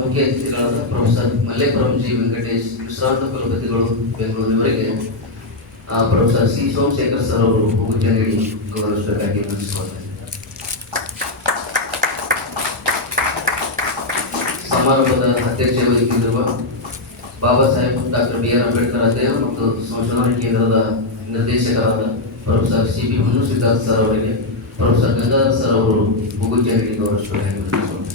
ಮುಖ್ಯ ಅತಿಥಿಗಳಾದ professor Mallepuram G Venkatesh ವಿಶ್ರಾಂತ ಕುಲಪತಿಗಳು ಬೆಂಗಳೂರಿನವರಿಗೆ professor C Somashekar sir ಅವರು ಪೂಜೆ ನೀಡಿ ಗೌರವಿಸಬೇಕಾಗಿ ವಿನಂತಿಸಿಕೊಳ್ಳುತ್ತೇನೆ. ಸಮಾರಂಭದ ಅಧ್ಯಕ್ಷತೆ ವಹಿಸಿರುವ ಬಾಬಾ ಸಾಹೇಬ್ ಡಾಕ್ಟರ್ ಬಿ.ಆರ್. ಅಂಬೇಡ್ಕರ್ ಅಧ್ಯಯನ ಮತ್ತು ಸಂಶೋಧನಾ ಕೇಂದ್ರದ ನಿರ್ದೇಶಕರಾದ ಪ್ರೊಫೆಸರ್ ಸಿ.ಬಿ. ಮುನ್ನು ಸಿದ್ಧಾರ್ಥ ಸರ್ ಅವರಿಗೆ ಪ್ರೊಫೆಸರ್ ಗಂಗಾಧರ್ ಸರ್ ಅವರು ಪೂಜೆ ನೀಡಿ ಗೌರವಿಸಬೇಕಾಗಿ ವಿನಂತಿಸಿಕೊಳ್ಳುತ್ತೇನೆ.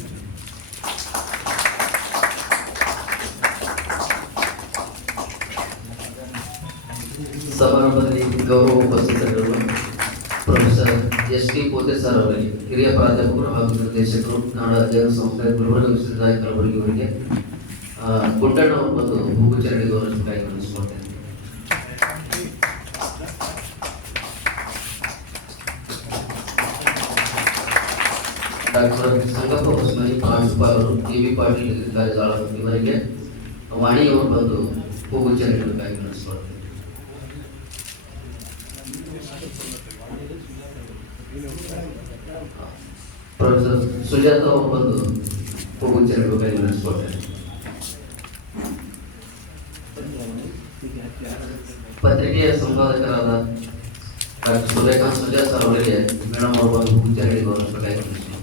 ಸಮಾರಂಭದಲ್ಲಿ ಗೌರವ ಉಪಸ್ಥಿತರಿರುವ ಪ್ರೊಫೆಸರ್ ಎಸ್.ಟಿ. ಪೋತೆ ಸರ್ ಅವರಿಗೆ, ಹಿರಿಯ ಪ್ರಾಧ್ಯಾಪಕರು ಹಾಗೂ ನಿರ್ದೇಶಕರು, ಕನ್ನಡ ಅಧ್ಯಯನ ಸಂಸ್ಥೆ ಗುಲ್ಬರ್ಗ ವಿಶ್ವವಿದ್ಯಾಲಯ ಕಲಬುರಗಿ ಅವರಿಗೆ ಗುಡ್ಡಣ್ಣ ಅವರು ಬಂದು ಪೂಜೆ ನೀಡಿ ಗೌರವಿಸಬೇಕಾಗಿ ವಿನಂತಿಸಿಕೊಳ್ಳುತ್ತೇನೆ. ಡಾಕ್ಟರ್ ಸಂಗಪ್ಪ ಹೊಸಮನಿ ಪ್ರಾಂಶುಪಾಲರು KV. Patil degree college Aland ಇವರಿಗೆ ವಾಣಿಯವರು ಬಂದು ಪೂಜೆ ನೀಡಬೇಕಾಗಿ ವಿನಂತಿಸಿಕೊಳ್ಳುತ್ತೇನೆ. ಪ್ರೊಫೆಸರ್ ಸುಜಾತ ಅವರು ಬಂದು ಪೂಜೆ ನೀಡಬೇಕಾಗಿ ವಿನಂತಿಸಿಕೊಳ್ಳುತ್ತೇನೆ. ಪತ್ರಿಕೆಯ ಸಂಪಾದಕರಾದ ಡಾಕ್ಟರ್ ಸೂರ್ಯಕಾಂತ್ ಸುಜಾತ ಸರ್ ಅವರಿಗೆ ಮೇಡಮ್ ಅವರು ಬಂದು ಪೂಜೆ ನೀಡಿ ಗೌರವಿಸಬೇಕಾಗಿ ವಿನಂತಿಸಿಕೊಳ್ಳುತ್ತೇನೆ.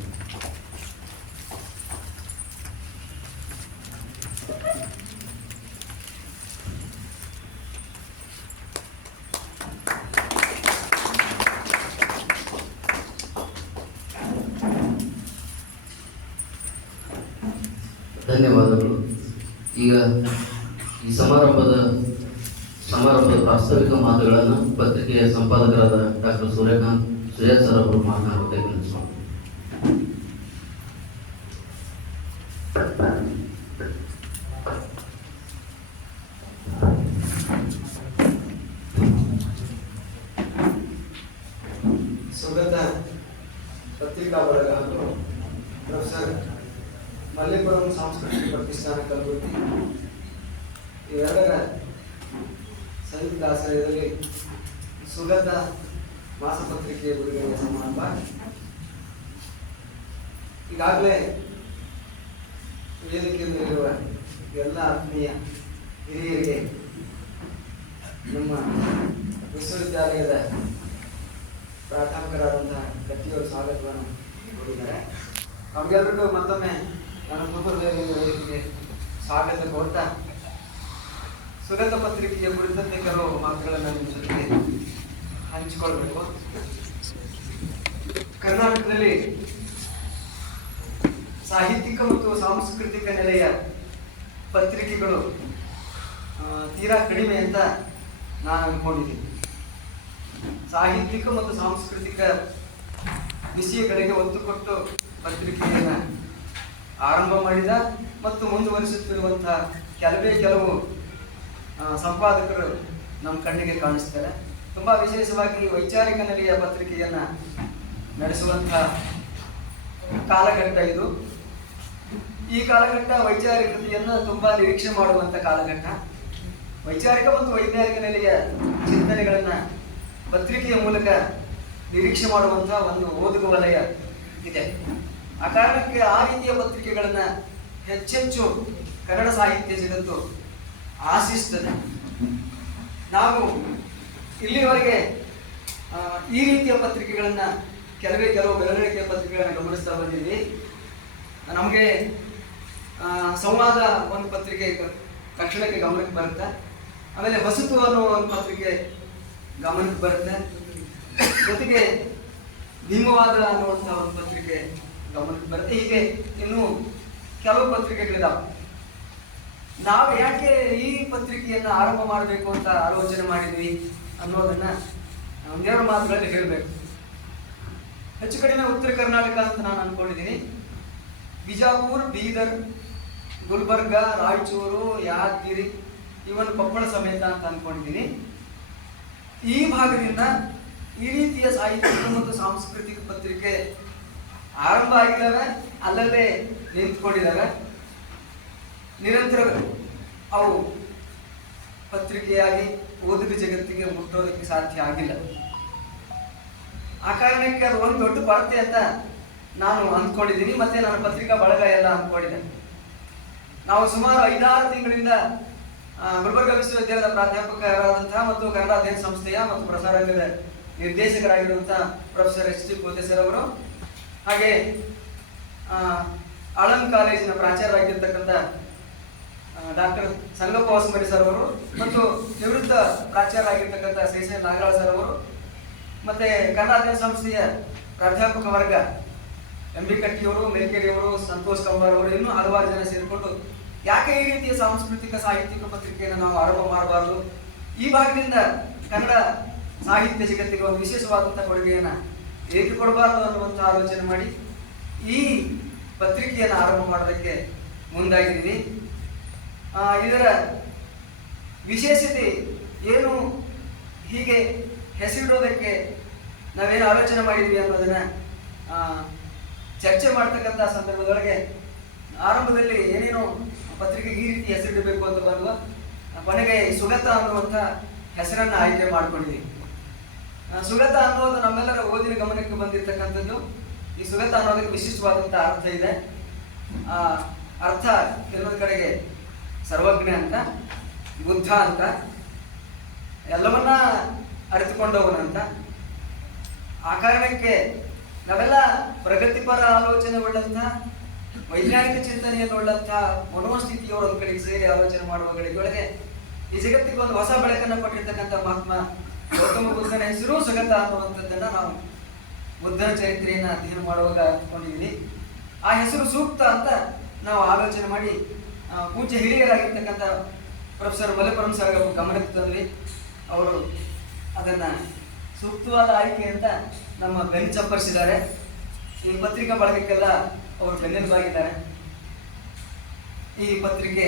ಧನ್ಯವಾದಗಳು. ಈಗ ಈ ಸಮಾರಂಭದ ಪ್ರಾಸ್ತಾವಿಕ ಮಾತುಗಳನ್ನು ಪತ್ರಿಕೆಯ ಸಂಪಾದಕರಾದ ಡಾಕ್ಟರ್ ಸೂರ್ಯಕಾಂತ್ ಸುಜಾತ ಸರ್ ಅವರು ಮಾತನಾಡಬೇಕಾಗಿ ವಿನಂತಿಸೋಣ. ಸುಗತ ಪತ್ರಿಕಾ ಬಳಗ ಹಾಗೂ ಪ್ರೊಫೆಸರ್ ಮಲ್ಲೇಪುರಂ ಸಾಂಸ್ಕೃತಿಕ ಪ್ರತಿಷ್ಠಾನ ಕಲಬುರಗಿ ಇವೆರಡರ ಸಂಯುಕ್ತ ಆಶ್ರಯದಲ್ಲಿ ಸುಗತ ಮಾಸಪತ್ರಿಕೆಯ ಬಿಡುಗಡೆ ಸಮಾರಂಭ. ಈಗಾಗಲೇ ವೇದಿಕೆ ಮೇಲಿರುವ ಎಲ್ಲ ಆತ್ಮೀಯ ಹಿರಿಯರಿಗೆ ನಮ್ಮ ವಿಶ್ವವಿದ್ಯಾಲಯದ ಪ್ರಾಧ್ಯಾಪಕರಾದಂತಹ ಗಟ್ಟಿಯವರು ಸ್ವಾಗತವನ್ನು ಕೊಟ್ಟಿದ್ದಾರೆ. ನಮಗೆಲ್ಲರಿಗೂ ಮತ್ತೊಮ್ಮೆ ನನ್ನ ವೇದಿಕೆಗೆ ಸ್ವಾಗತ ಕೋರ್ತಾ ಸುಗತ ಪತ್ರಿಕೆಯ ಕುರಿತಂತೆ ಕೆಲವು ಮಾತುಗಳನ್ನು ನಿಮ್ಮ ಜೊತೆಗೆ ಹಂಚಿಕೊಳ್ಬೇಕು. ಕರ್ನಾಟಕದಲ್ಲಿ ಸಾಹಿತ್ಯಿಕ ಮತ್ತು ಸಾಂಸ್ಕೃತಿಕ ನೆಲೆಯ ಪತ್ರಿಕೆಗಳು ತೀರಾ ಕಡಿಮೆ ಅಂತ ನಾನು ಅನ್ಕೊಂಡಿದ್ದೀನಿ. ಸಾಹಿತ್ಯಿಕ ಮತ್ತು ಸಾಂಸ್ಕೃತಿಕ ವಿಷಯಗಳಿಗೆ ಒತ್ತು ಕೊಟ್ಟು ಪತ್ರಿಕೆಯನ್ನು ಆರಂಭ ಮಾಡಿದ ಮತ್ತು ಮುಂದುವರಿಸುತ್ತಿರುವಂತಹ ಕೆಲವು ಸಂಪಾದಕರು ನಮ್ಮ ಕಣ್ಣಿಗೆ ಕಾಣಿಸ್ತಾರೆ. ತುಂಬ ವಿಶೇಷವಾಗಿ ವೈಚಾರಿಕ ನೆಲೆಯ ಪತ್ರಿಕೆಯನ್ನು ನಡೆಸುವಂತಹ ಕಾಲಘಟ್ಟ ಇದು. ಈ ಕಾಲಘಟ್ಟ ವೈಚಾರಿಕತೆಯನ್ನು ತುಂಬ ನಿರೀಕ್ಷೆ ಮಾಡುವಂಥ ಕಾಲಘಟ್ಟ. ವೈಚಾರಿಕ ಮತ್ತು ವೈಜ್ಞಾನಿಕ ನೆಲೆಯ ಚಿಂತನೆಗಳನ್ನು ಪತ್ರಿಕೆಯ ಮೂಲಕ ನಿರೀಕ್ಷೆ ಮಾಡುವಂತಹ ಒಂದು ಓದುಗ ವಲಯ ಇದೆ. ಆ ಕಾರಣಕ್ಕೆ ಆ ರೀತಿಯ ಪತ್ರಿಕೆಗಳನ್ನು ಹೆಚ್ಚೆಚ್ಚು ಕನ್ನಡ ಸಾಹಿತ್ಯ ಜಗತ್ತು ಆಶಿಸ್ತದೆ. ನಾವು ಇಲ್ಲಿವರೆಗೆ ಈ ರೀತಿಯ ಪತ್ರಿಕೆಗಳನ್ನು ಕೆಲವು ಬೆಳವಣಿಗೆಯ ಪತ್ರಿಕೆಗಳನ್ನು ಗಮನಿಸ್ತಾ ಬಂದಿದ್ವಿ. ನಮಗೆ ಸಂವಾದ ಒಂದು ಪತ್ರಿಕೆ ತಕ್ಷಣಕ್ಕೆ ಗಮನಕ್ಕೆ ಬರುತ್ತೆ. ಆಮೇಲೆ ಹೊಸತು ಅನ್ನೋ ಒಂದು ಪತ್ರಿಕೆ ಗಮನಕ್ಕೆ ಬರುತ್ತೆ. ಜೊತೆಗೆ ಭೀಮವಾದ ಅನ್ನುವಂಥ ಒಂದು ಪತ್ರಿಕೆ ಗಮನಕ್ಕೆ ಬರುತ್ತೆ. ಹೀಗೆ ಇನ್ನು ಕೆಲವು ಪತ್ರಿಕೆಗಳಿದಾವೆ. ನಾವು ಯಾಕೆ ಈ ಪತ್ರಿಕೆಯನ್ನು ಆರಂಭ ಮಾಡಬೇಕು ಅಂತ ಆಲೋಚನೆ ಮಾಡಿದ್ವಿ ಅನ್ನೋದನ್ನ ಒಂದೆರಡು ಮಾತುಗಳಲ್ಲಿ ಹೇಳಬೇಕು. ಹೆಚ್ಚು ಕಡಿಮೆ ಉತ್ತರ ಕರ್ನಾಟಕ ಅಂತ ನಾನು ಅನ್ಕೊಂಡಿದ್ದೀನಿ. ಬಿಜಾಪುರ, ಬೀದರ್, ಗುಲ್ಬರ್ಗ, ರಾಯಚೂರು, ಯಾದಗಿರಿ, ಇವನ್ ಕೊಪ್ಪಳ ಸಮೇತ ಅಂತ ಅನ್ಕೊಂಡಿದ್ದೀನಿ. ಈ ಭಾಗದಿಂದ ಈ ರೀತಿಯ ಸಾಹಿತ್ಯಿಕ ಮತ್ತು ಸಾಂಸ್ಕೃತಿಕ ಪತ್ರಿಕೆ ಆರಂಭ ಆಗಿದ್ದಾವೆ, ಅಲ್ಲಲ್ಲೇ ನಿಂತ್ಕೊಂಡಿದ್ದಾವೆ. ನಿರಂತರ ಅವು ಪತ್ರಿಕೆಯಾಗಿ ಓದುಗ ಜಗತ್ತಿಗೆ ಮುಟ್ಟೋದಕ್ಕೆ ಸಾಧ್ಯ ಆಗಿಲ್ಲ. ಆ ಕಾರಣಕ್ಕೆ ಅದು ಒಂದು ದೊಡ್ಡ ಕೊರತೆ ಅಂತ ನಾನು ಅಂದ್ಕೊಂಡಿದ್ದೀನಿ. ಮತ್ತೆ ನನ್ನ ಪತ್ರಿಕಾ ಬಳಗ ಎಲ್ಲ ಅಂದ್ಕೊಂಡಿದ್ದೆ. ನಾವು ಸುಮಾರು 5-6 ತಿಂಗಳಿಂದ ಗುಲ್ಬರ್ಗ ವಿಶ್ವವಿದ್ಯಾಲಯದ ಪ್ರಾಧ್ಯಾಪಕರಾದಂತಹ ಮತ್ತು ಕನ್ನಡ ಅಧ್ಯಯನ ಸಂಸ್ಥೆಯ ಮತ್ತು ಪ್ರಸಾರಾಂಗದ ನಿರ್ದೇಶಕರಾಗಿರುವಂತಹ ಪ್ರೊಫೆಸರ್ ಎಚ್ ಟಿ ಪೋತೆ ಸರ್ ಅವರು, ಹಾಗೆ ಆಳಂದ್ ಕಾಲೇಜಿನ ಪ್ರಾಚಾರ್ಯರಾಗಿರ್ತಕ್ಕಂಥ ಡಾಕ್ಟರ್ ಸಂಗಪ್ಪ ಹೊಸಮರಿ ಸರ್ ಅವರು, ಮತ್ತು ನಿವೃತ್ತ ಪ್ರಾಚಾರ್ಯರಾಗಿರ್ತಕ್ಕಂಥ ಶ್ರೀ ನಾಗರಾಳ ಸರ್ ಅವರು, ಮತ್ತೆ ಕನ್ನಡ ಅಧ್ಯಯನ ಸಂಸ್ಥೆಯ ಪ್ರಾಧ್ಯಾಪಕ ವರ್ಗ ಎಂ ಬಿ ಕಟ್ಟಿಯವರು, ಮೇಲ್ಕೆರೆಯವರು, ಸಂತೋಷ್ ಕಂಬಾರ್ ಅವರು, ಇನ್ನೂ ಹಲವಾರು ಜನ ಸೇರಿಕೊಂಡು ಯಾಕೆ ಈ ರೀತಿಯ ಸಾಂಸ್ಕೃತಿಕ ಸಾಹಿತ್ಯಿಕ ಪತ್ರಿಕೆಯನ್ನು ನಾವು ಆರಂಭ ಮಾಡಬಾರದು, ಈ ಭಾಗದಿಂದ ಕನ್ನಡ ಸಾಹಿತ್ಯ ಜಗತ್ತಿಗೆ ಒಂದು ವಿಶೇಷವಾದಂತಹ ಕೊಡುಗೆಯನ್ನು ಏಕೆ ಕೊಡಬಾರದು ಅನ್ನುವಂಥ ಆಲೋಚನೆ ಮಾಡಿ ಈ ಪತ್ರಿಕೆಯನ್ನು ಆರಂಭ ಮಾಡೋದಕ್ಕೆ ಮುಂದಾಗಿದ್ದೀವಿ. ಇದರ ವಿಶೇಷತೆ ಏನು, ಹೀಗೆ ಹೆಸರಿಡೋದಕ್ಕೆ ನಾವೇನು ಆಲೋಚನೆ ಮಾಡಿದ್ವಿ ಅನ್ನೋದನ್ನ ಚರ್ಚೆ ಮಾಡ್ತಕ್ಕಂಥ ಸಂದರ್ಭದೊಳಗೆ ಆರಂಭದಲ್ಲಿ ಏನೇನೋ ಪತ್ರಿಕೆಗೆ ಈ ರೀತಿ ಹೆಸರಿಡಬೇಕು ಅಂತ ಬಂದು ಕೊನೆಗೆ ಸುಗತ ಅನ್ನುವಂಥ ಹೆಸರನ್ನು ಆಯ್ಕೆ ಮಾಡ್ಕೊಂಡಿದ್ವಿ. ಸುಗತ ಅನ್ನೋದು ನಮ್ಮೆಲ್ಲರ ಓದಿನ ಗಮನಕ್ಕೆ ಬಂದಿರತಕ್ಕಂಥದ್ದು. ಈ ಸುಗತ ಅನ್ನೋದಕ್ಕೆ ವಿಶಿಷ್ಟವಾದಂಥ ಅರ್ಥ ಇದೆ. ಅರ್ಥ ಕೆಲವೊಂದು ಕಡೆಗೆ ಸರ್ವಜ್ಞ ಅಂತ, ಬುದ್ಧ ಅಂತ, ಎಲ್ಲವನ್ನ ಅರಿತುಕೊಂಡವನಂತ. ಆ ಕಾರಣಕ್ಕೆ ನಾವೆಲ್ಲ ಪ್ರಗತಿಪರ ಆಲೋಚನೆ ಉಳ್ಳಂತ, ವೈಜ್ಞಾನಿಕ ಚಿಂತನೆಯನ್ನು ಉಳ್ಳಂತ ಮನೋಸ್ಥಿತಿಯವರು ಒಂದು ಕಡೆಗೆ ಸೇರಿ ಆಲೋಚನೆ ಮಾಡುವ ಗಳಿಗೊಳಗೆ ಈ ಜಗತ್ತಿಗೆ ಒಂದು ಹೊಸ ಬೆಳಕನ್ನು ಕೊಟ್ಟಿರ್ತಕ್ಕಂಥ ಮಹಾತ್ಮ ಗೌತಮ ಬುದ್ಧನ ಹೆಸರು ಸುಗತ ಅನ್ನುವಂಥದ್ದನ್ನ ನಾವು ಬುದ್ಧನ ಚರಿತ್ರೆಯನ್ನು ಅಧ್ಯಯನ ಮಾಡುವಾಗ ಅಂದ್ಕೊಂಡಿದ್ದೀವಿ. ಆ ಹೆಸರು ಸೂಕ್ತ ಅಂತ ನಾವು ಆಲೋಚನೆ ಮಾಡಿ ಪೂಜ್ಯ ಹಿರಿಯರಾಗಿರ್ತಕ್ಕಂಥ ಪ್ರೊಫೆಸರ್ ಮಲೆಪುರಂ ಸರ್ ಗಮನಕ್ಕೆ ತಂದ್ವಿ. ಅವರು ಅದನ್ನ ಸೂಕ್ತವಾದ ಆಯ್ಕೆ ಅಂತ ನಮ್ಮ ಬೆನ್ನು ಚಪ್ಪರಿಸಿದ್ದಾರೆ. ಈ ಪತ್ರಿಕಾ ಬಳಗಕ್ಕೆಲ್ಲ ಅವರು ಬೆನ್ನೆಲುಬಾಗಿದ್ದಾರೆ. ಈ ಪತ್ರಿಕೆ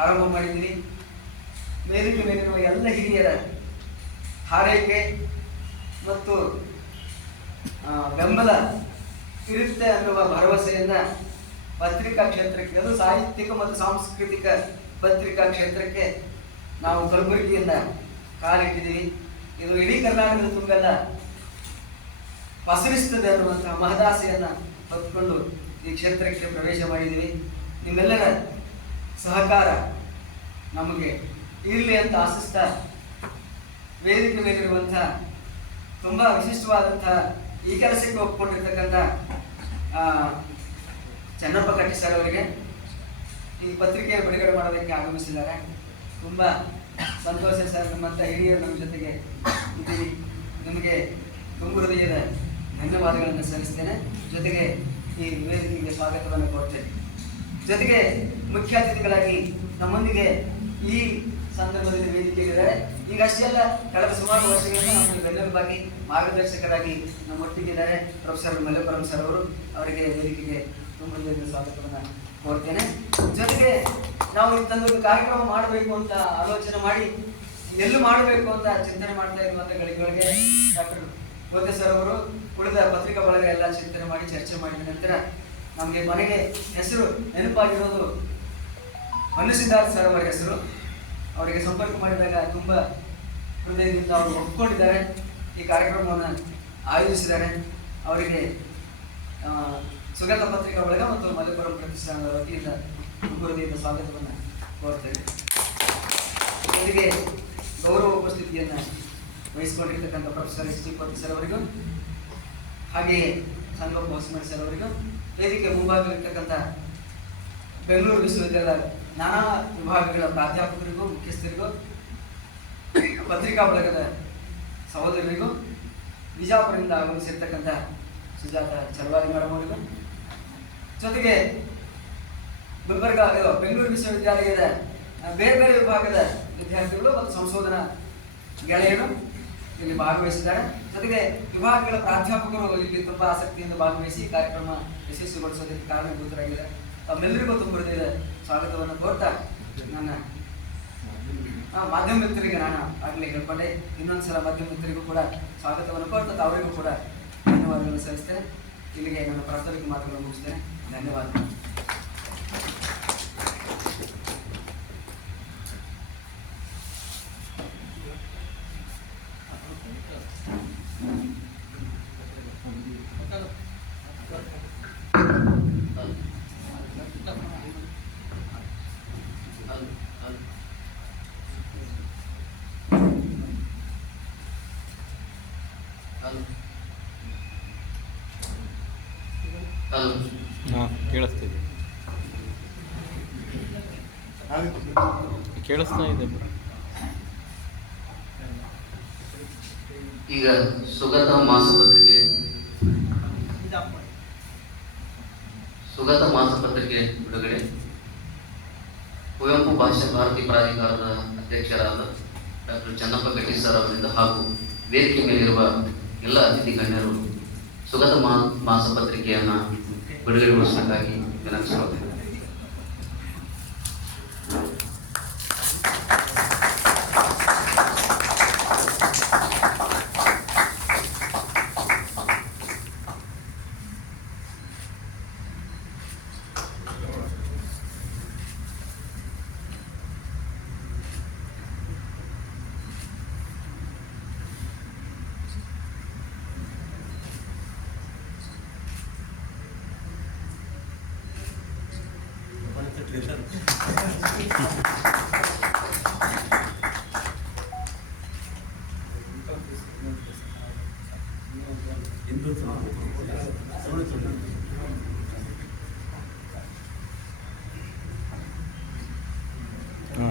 ಆರಂಭ ಮಾಡಿದ್ದೀನಿ. ಮೇಲಿನ ಮೇಲಿರುವ ಎಲ್ಲ ಹಿರಿಯರ ಹಾರೈಕೆ ಮತ್ತು ಬೆಂಬಲ ಇರುತ್ತೆ ಅನ್ನುವ ಭರವಸೆಯಿಂದ ಪತ್ರಿಕಾ ಕ್ಷೇತ್ರಕ್ಕೆ, ಅದು ಸಾಹಿತ್ಯಿಕ ಮತ್ತು ಸಾಂಸ್ಕೃತಿಕ ಪತ್ರಿಕಾ ಕ್ಷೇತ್ರಕ್ಕೆ ನಾವು ಕಲಬುರಗಿಯಿಂದ ಕಾಲಿಟ್ಟಿದ್ದೀವಿ. ಇದು ಇಡೀ ಕರ್ನಾಟಕದ ತುಂಬೆಲ್ಲ ಪಸರಿಸ್ತದೆ ಅನ್ನುವಂತಹ ಮಹದಾಸೆಯನ್ನ ಹೊತ್ಕೊಂಡು ಈ ಕ್ಷೇತ್ರಕ್ಕೆ ಪ್ರವೇಶ ಮಾಡಿದ್ದೀವಿ. ನಿಮ್ಮೆಲ್ಲರ ಸಹಕಾರ ನಮಗೆ ಇರಲಿ ಅಂತ ಆಶಿಸ್ತಾ, ವೇದಿಕೆ ಮೇಲಿರುವಂತಹ ತುಂಬಾ ವಿಶಿಷ್ಟವಾದಂತಹ ಈ ಕೆಲಸಕ್ಕೆ ಒಪ್ಪಿಕೊಂಡಿರ್ತಕ್ಕಂಥ ಚನ್ನಪ್ಪ ಕಟ್ಟಿ ಸರ್ ಅವರಿಗೆ ಈ ಪತ್ರಿಕೆಯನ್ನು ಬಿಡುಗಡೆ ಮಾಡೋದಕ್ಕೆ ಆಗಮಿಸಿದ್ದಾರೆ. ತುಂಬಾ ಸಂತೋಷ ಸರ್, ನಿಮ್ಮಂಥ ಹಿರಿಯರು ನಮ್ಮ ಜೊತೆಗೆ ಇದ್ದೀವಿ. ನಿಮಗೆ ತುಂಬ ಹೃದಯದ ಧನ್ಯವಾದಗಳನ್ನು ಸಲ್ಲಿಸ್ತೇನೆ. ಜೊತೆಗೆ ಈ ವೇದಿಕೆಗೆ ಸ್ವಾಗತವನ್ನು ಕೊಡ್ತೇನೆ. ಜೊತೆಗೆ ಮುಖ್ಯ ಅತಿಥಿಗಳಾಗಿ ನಮ್ಮೊಂದಿಗೆ ಈ ಸಂದರ್ಭದಲ್ಲಿ ವೇದಿಕೆಯಿದ್ದಾರೆ. ಈಗಷ್ಟೇ ಅಲ್ಲ, ಕಳೆದ ಸುಮಾರು ವರ್ಷಗಳಿಂದ ನಮಗೆ ಬೆನ್ನೆಲುಬಾಗಿ ಮಾರ್ಗದರ್ಶಕರಾಗಿ ನಮ್ಮೊಟ್ಟಿಗಿದ್ದಾರೆ ಪ್ರೊಫೆಸರ್ ಮಲೆಪುರಂ ಸರ್ ಅವರು. ಅವರಿಗೆ ವೇದಿಕೆಗೆ ತುಂಬ ಹೃದಯದ ಸ್ವಾಗತವನ್ನು ಕೋರ್ತೇನೆ. ಜೊತೆಗೆ ನಾವು ಇಂಥದ್ದೊಂದು ಕಾರ್ಯಕ್ರಮ ಮಾಡಬೇಕು ಅಂತ ಆಲೋಚನೆ ಮಾಡಿ ಎಲ್ಲೂ ಮಾಡಬೇಕು ಅಂತ ಚಿಂತನೆ ಮಾಡ್ತಾ ಇರುವಂಥ ಗಳಿಗಳಿಗೆ ಡಾಕ್ಟರ್ ಪೋತೆ ಸರ್ ಅವರು ಉಳಿದ ಪತ್ರಿಕಾ ಬಳಗ ಎಲ್ಲ ಚಿಂತನೆ ಮಾಡಿ ಚರ್ಚೆ ಮಾಡಿದ ನಂತರ ನಮಗೆ ಮನೆಗೆ ಹೆಸರು ನೆನಪಾಗಿರೋದು ಮನುಸಿದ್ಧಾರ್ಥ ಸರ್ ಅವರ ಹೆಸರು. ಅವರಿಗೆ ಸಂಪರ್ಕ ಮಾಡಿದಾಗ ತುಂಬ ಹೃದಯದಿಂದ ಅವರು ಒಪ್ಪಿಕೊಂಡಿದ್ದಾರೆ, ಈ ಕಾರ್ಯಕ್ರಮವನ್ನು ಆಯೋಜಿಸಿದ್ದಾರೆ. ಅವರಿಗೆ ಸುಗತ ಪತ್ರಿಕಾ ಬಳಗ ಮತ್ತು ಮಲೆಪುರಂ ಪ್ರತಿಷ್ಠಾನದ ವತಿಯಿಂದ ಹೃದಯದ ಸ್ವಾಗತವನ್ನು ಕೋರ್ತೇವೆ. ಜೊತೆಗೆ ಗೌರವ ಉಪಸ್ಥಿತಿಯನ್ನು ವಹಿಸಿಕೊಂಡಿರ್ತಕ್ಕಂಥ ಪ್ರೊಫೆಸರ್ ಎಚ್ ಟಿ ಪೋತೆ ಸರ್ ಅವರಿಗೂ, ಹಾಗೆಯೇ ಸಂಗಪ್ಪ ಹೊಸಮರಿ ಸರ್ ಅವರಿಗೂ, ವೇದಿಕೆ ಮುಂಭಾಗದಲ್ಲಿರ್ತಕ್ಕಂಥ ಬೆಂಗಳೂರು ವಿಶ್ವವಿದ್ಯಾಲಯದ ನಾನಾ ವಿಭಾಗಗಳ ಪ್ರಾಧ್ಯಾಪಕರಿಗೂ, ಮುಖ್ಯಸ್ಥರಿಗೂ, ಪತ್ರಿಕಾ ಬಳಗದ ಸಹೋದರರಿಗೂ, ಬಿಜಾಪುರದಿಂದ ಆಗಮಿಸಿರ್ತಕ್ಕಂಥ ಸುಜಾತ ಚಲವಾದಿ ಮೇಡಮ್ ಅವರಿಗೂ, ಜೊತೆಗೆ ಗುಲ್ಬರ್ಗ ಬೆಂಗಳೂರು ವಿಶ್ವವಿದ್ಯಾಲಯದ ಬೇರೆ ಬೇರೆ ವಿಭಾಗದ ವಿದ್ಯಾರ್ಥಿಗಳು ಮತ್ತು ಸಂಶೋಧನಾ ಗೆಳೆಯರು ಇಲ್ಲಿ ಭಾಗವಹಿಸಿದ್ದಾರೆ. ಜೊತೆಗೆ ವಿಭಾಗಗಳ ಪ್ರಾಧ್ಯಾಪಕರು ಇಲ್ಲಿ ತುಂಬ ಆಸಕ್ತಿಯಿಂದ ಭಾಗವಹಿಸಿ ಕಾರ್ಯಕ್ರಮ ಯಶಸ್ವಿಗೊಳಿಸೋದಕ್ಕೆ ಕಾರಣಭೂತರಾಗಿದ್ದಾರೆ. ತಮ್ಮೆಲ್ಲರಿಗೂ ತುಂಬ ಹೃದಯದ ಸ್ವಾಗತವನ್ನು ಕೋರ್ತಾ, ನನ್ನ ಮಾಧ್ಯಮ ಮಿತ್ರರಿಗೆ ನಾನು ಆಗಲೇ ಹೇಳ್ಕೊಂಡೆ, ಇನ್ನೊಂದ್ಸಲ ಮಾಧ್ಯಮ ಮಿತ್ರರಿಗೂ ಕೂಡ ಸ್ವಾಗತವನ್ನು ಕೋರ್ತಾ ಅವರಿಗೂ ಕೂಡ ಧನ್ಯವಾದಗಳನ್ನು ಸಲ್ಲಿಸ್ತೇನೆ. ಇಲ್ಲಿಗೆ ನನ್ನ ಪ್ರಾಥಮಿಕ ಮಾತುಗಳನ್ನು ಮುಗಿಸ್ತೇನೆ. ಧನ್ಯವಾದ. ಅದು ಕೇಳಿಸ್ತಿದೆ ಕೇಳಿಸ್ತಾ ಇದೆ. ಈಗ ಸುಗತ ಮಾಸಪತ್ರಿಕೆ ಬಿಡುಗಡೆ. ಕುವೆಂಪು ಭಾಷಾ ಭಾರತಿ ಪ್ರಾಧಿಕಾರದ ಅಧ್ಯಕ್ಷರಾದ ಡಾಕ್ಟರ್ ಚನ್ನಪ್ಪ ಕಟ್ಟಿ ಸರ್ ಅವರಿಂದ ಹಾಗೂ ವೇದಿಕೆ ಮೇಲಿರುವ ಎಲ್ಲ ಅತಿಥಿ ಗಣ್ಯರು ಸುಗತ ಮಾಸಪತ್ರಿಕೆಯನ್ನು ಬಿಡುಗಡೆಗೊಳಿಸಬೇಕಾಗಿ ವಿನಂತಿಸುತ್ತೇನೆ.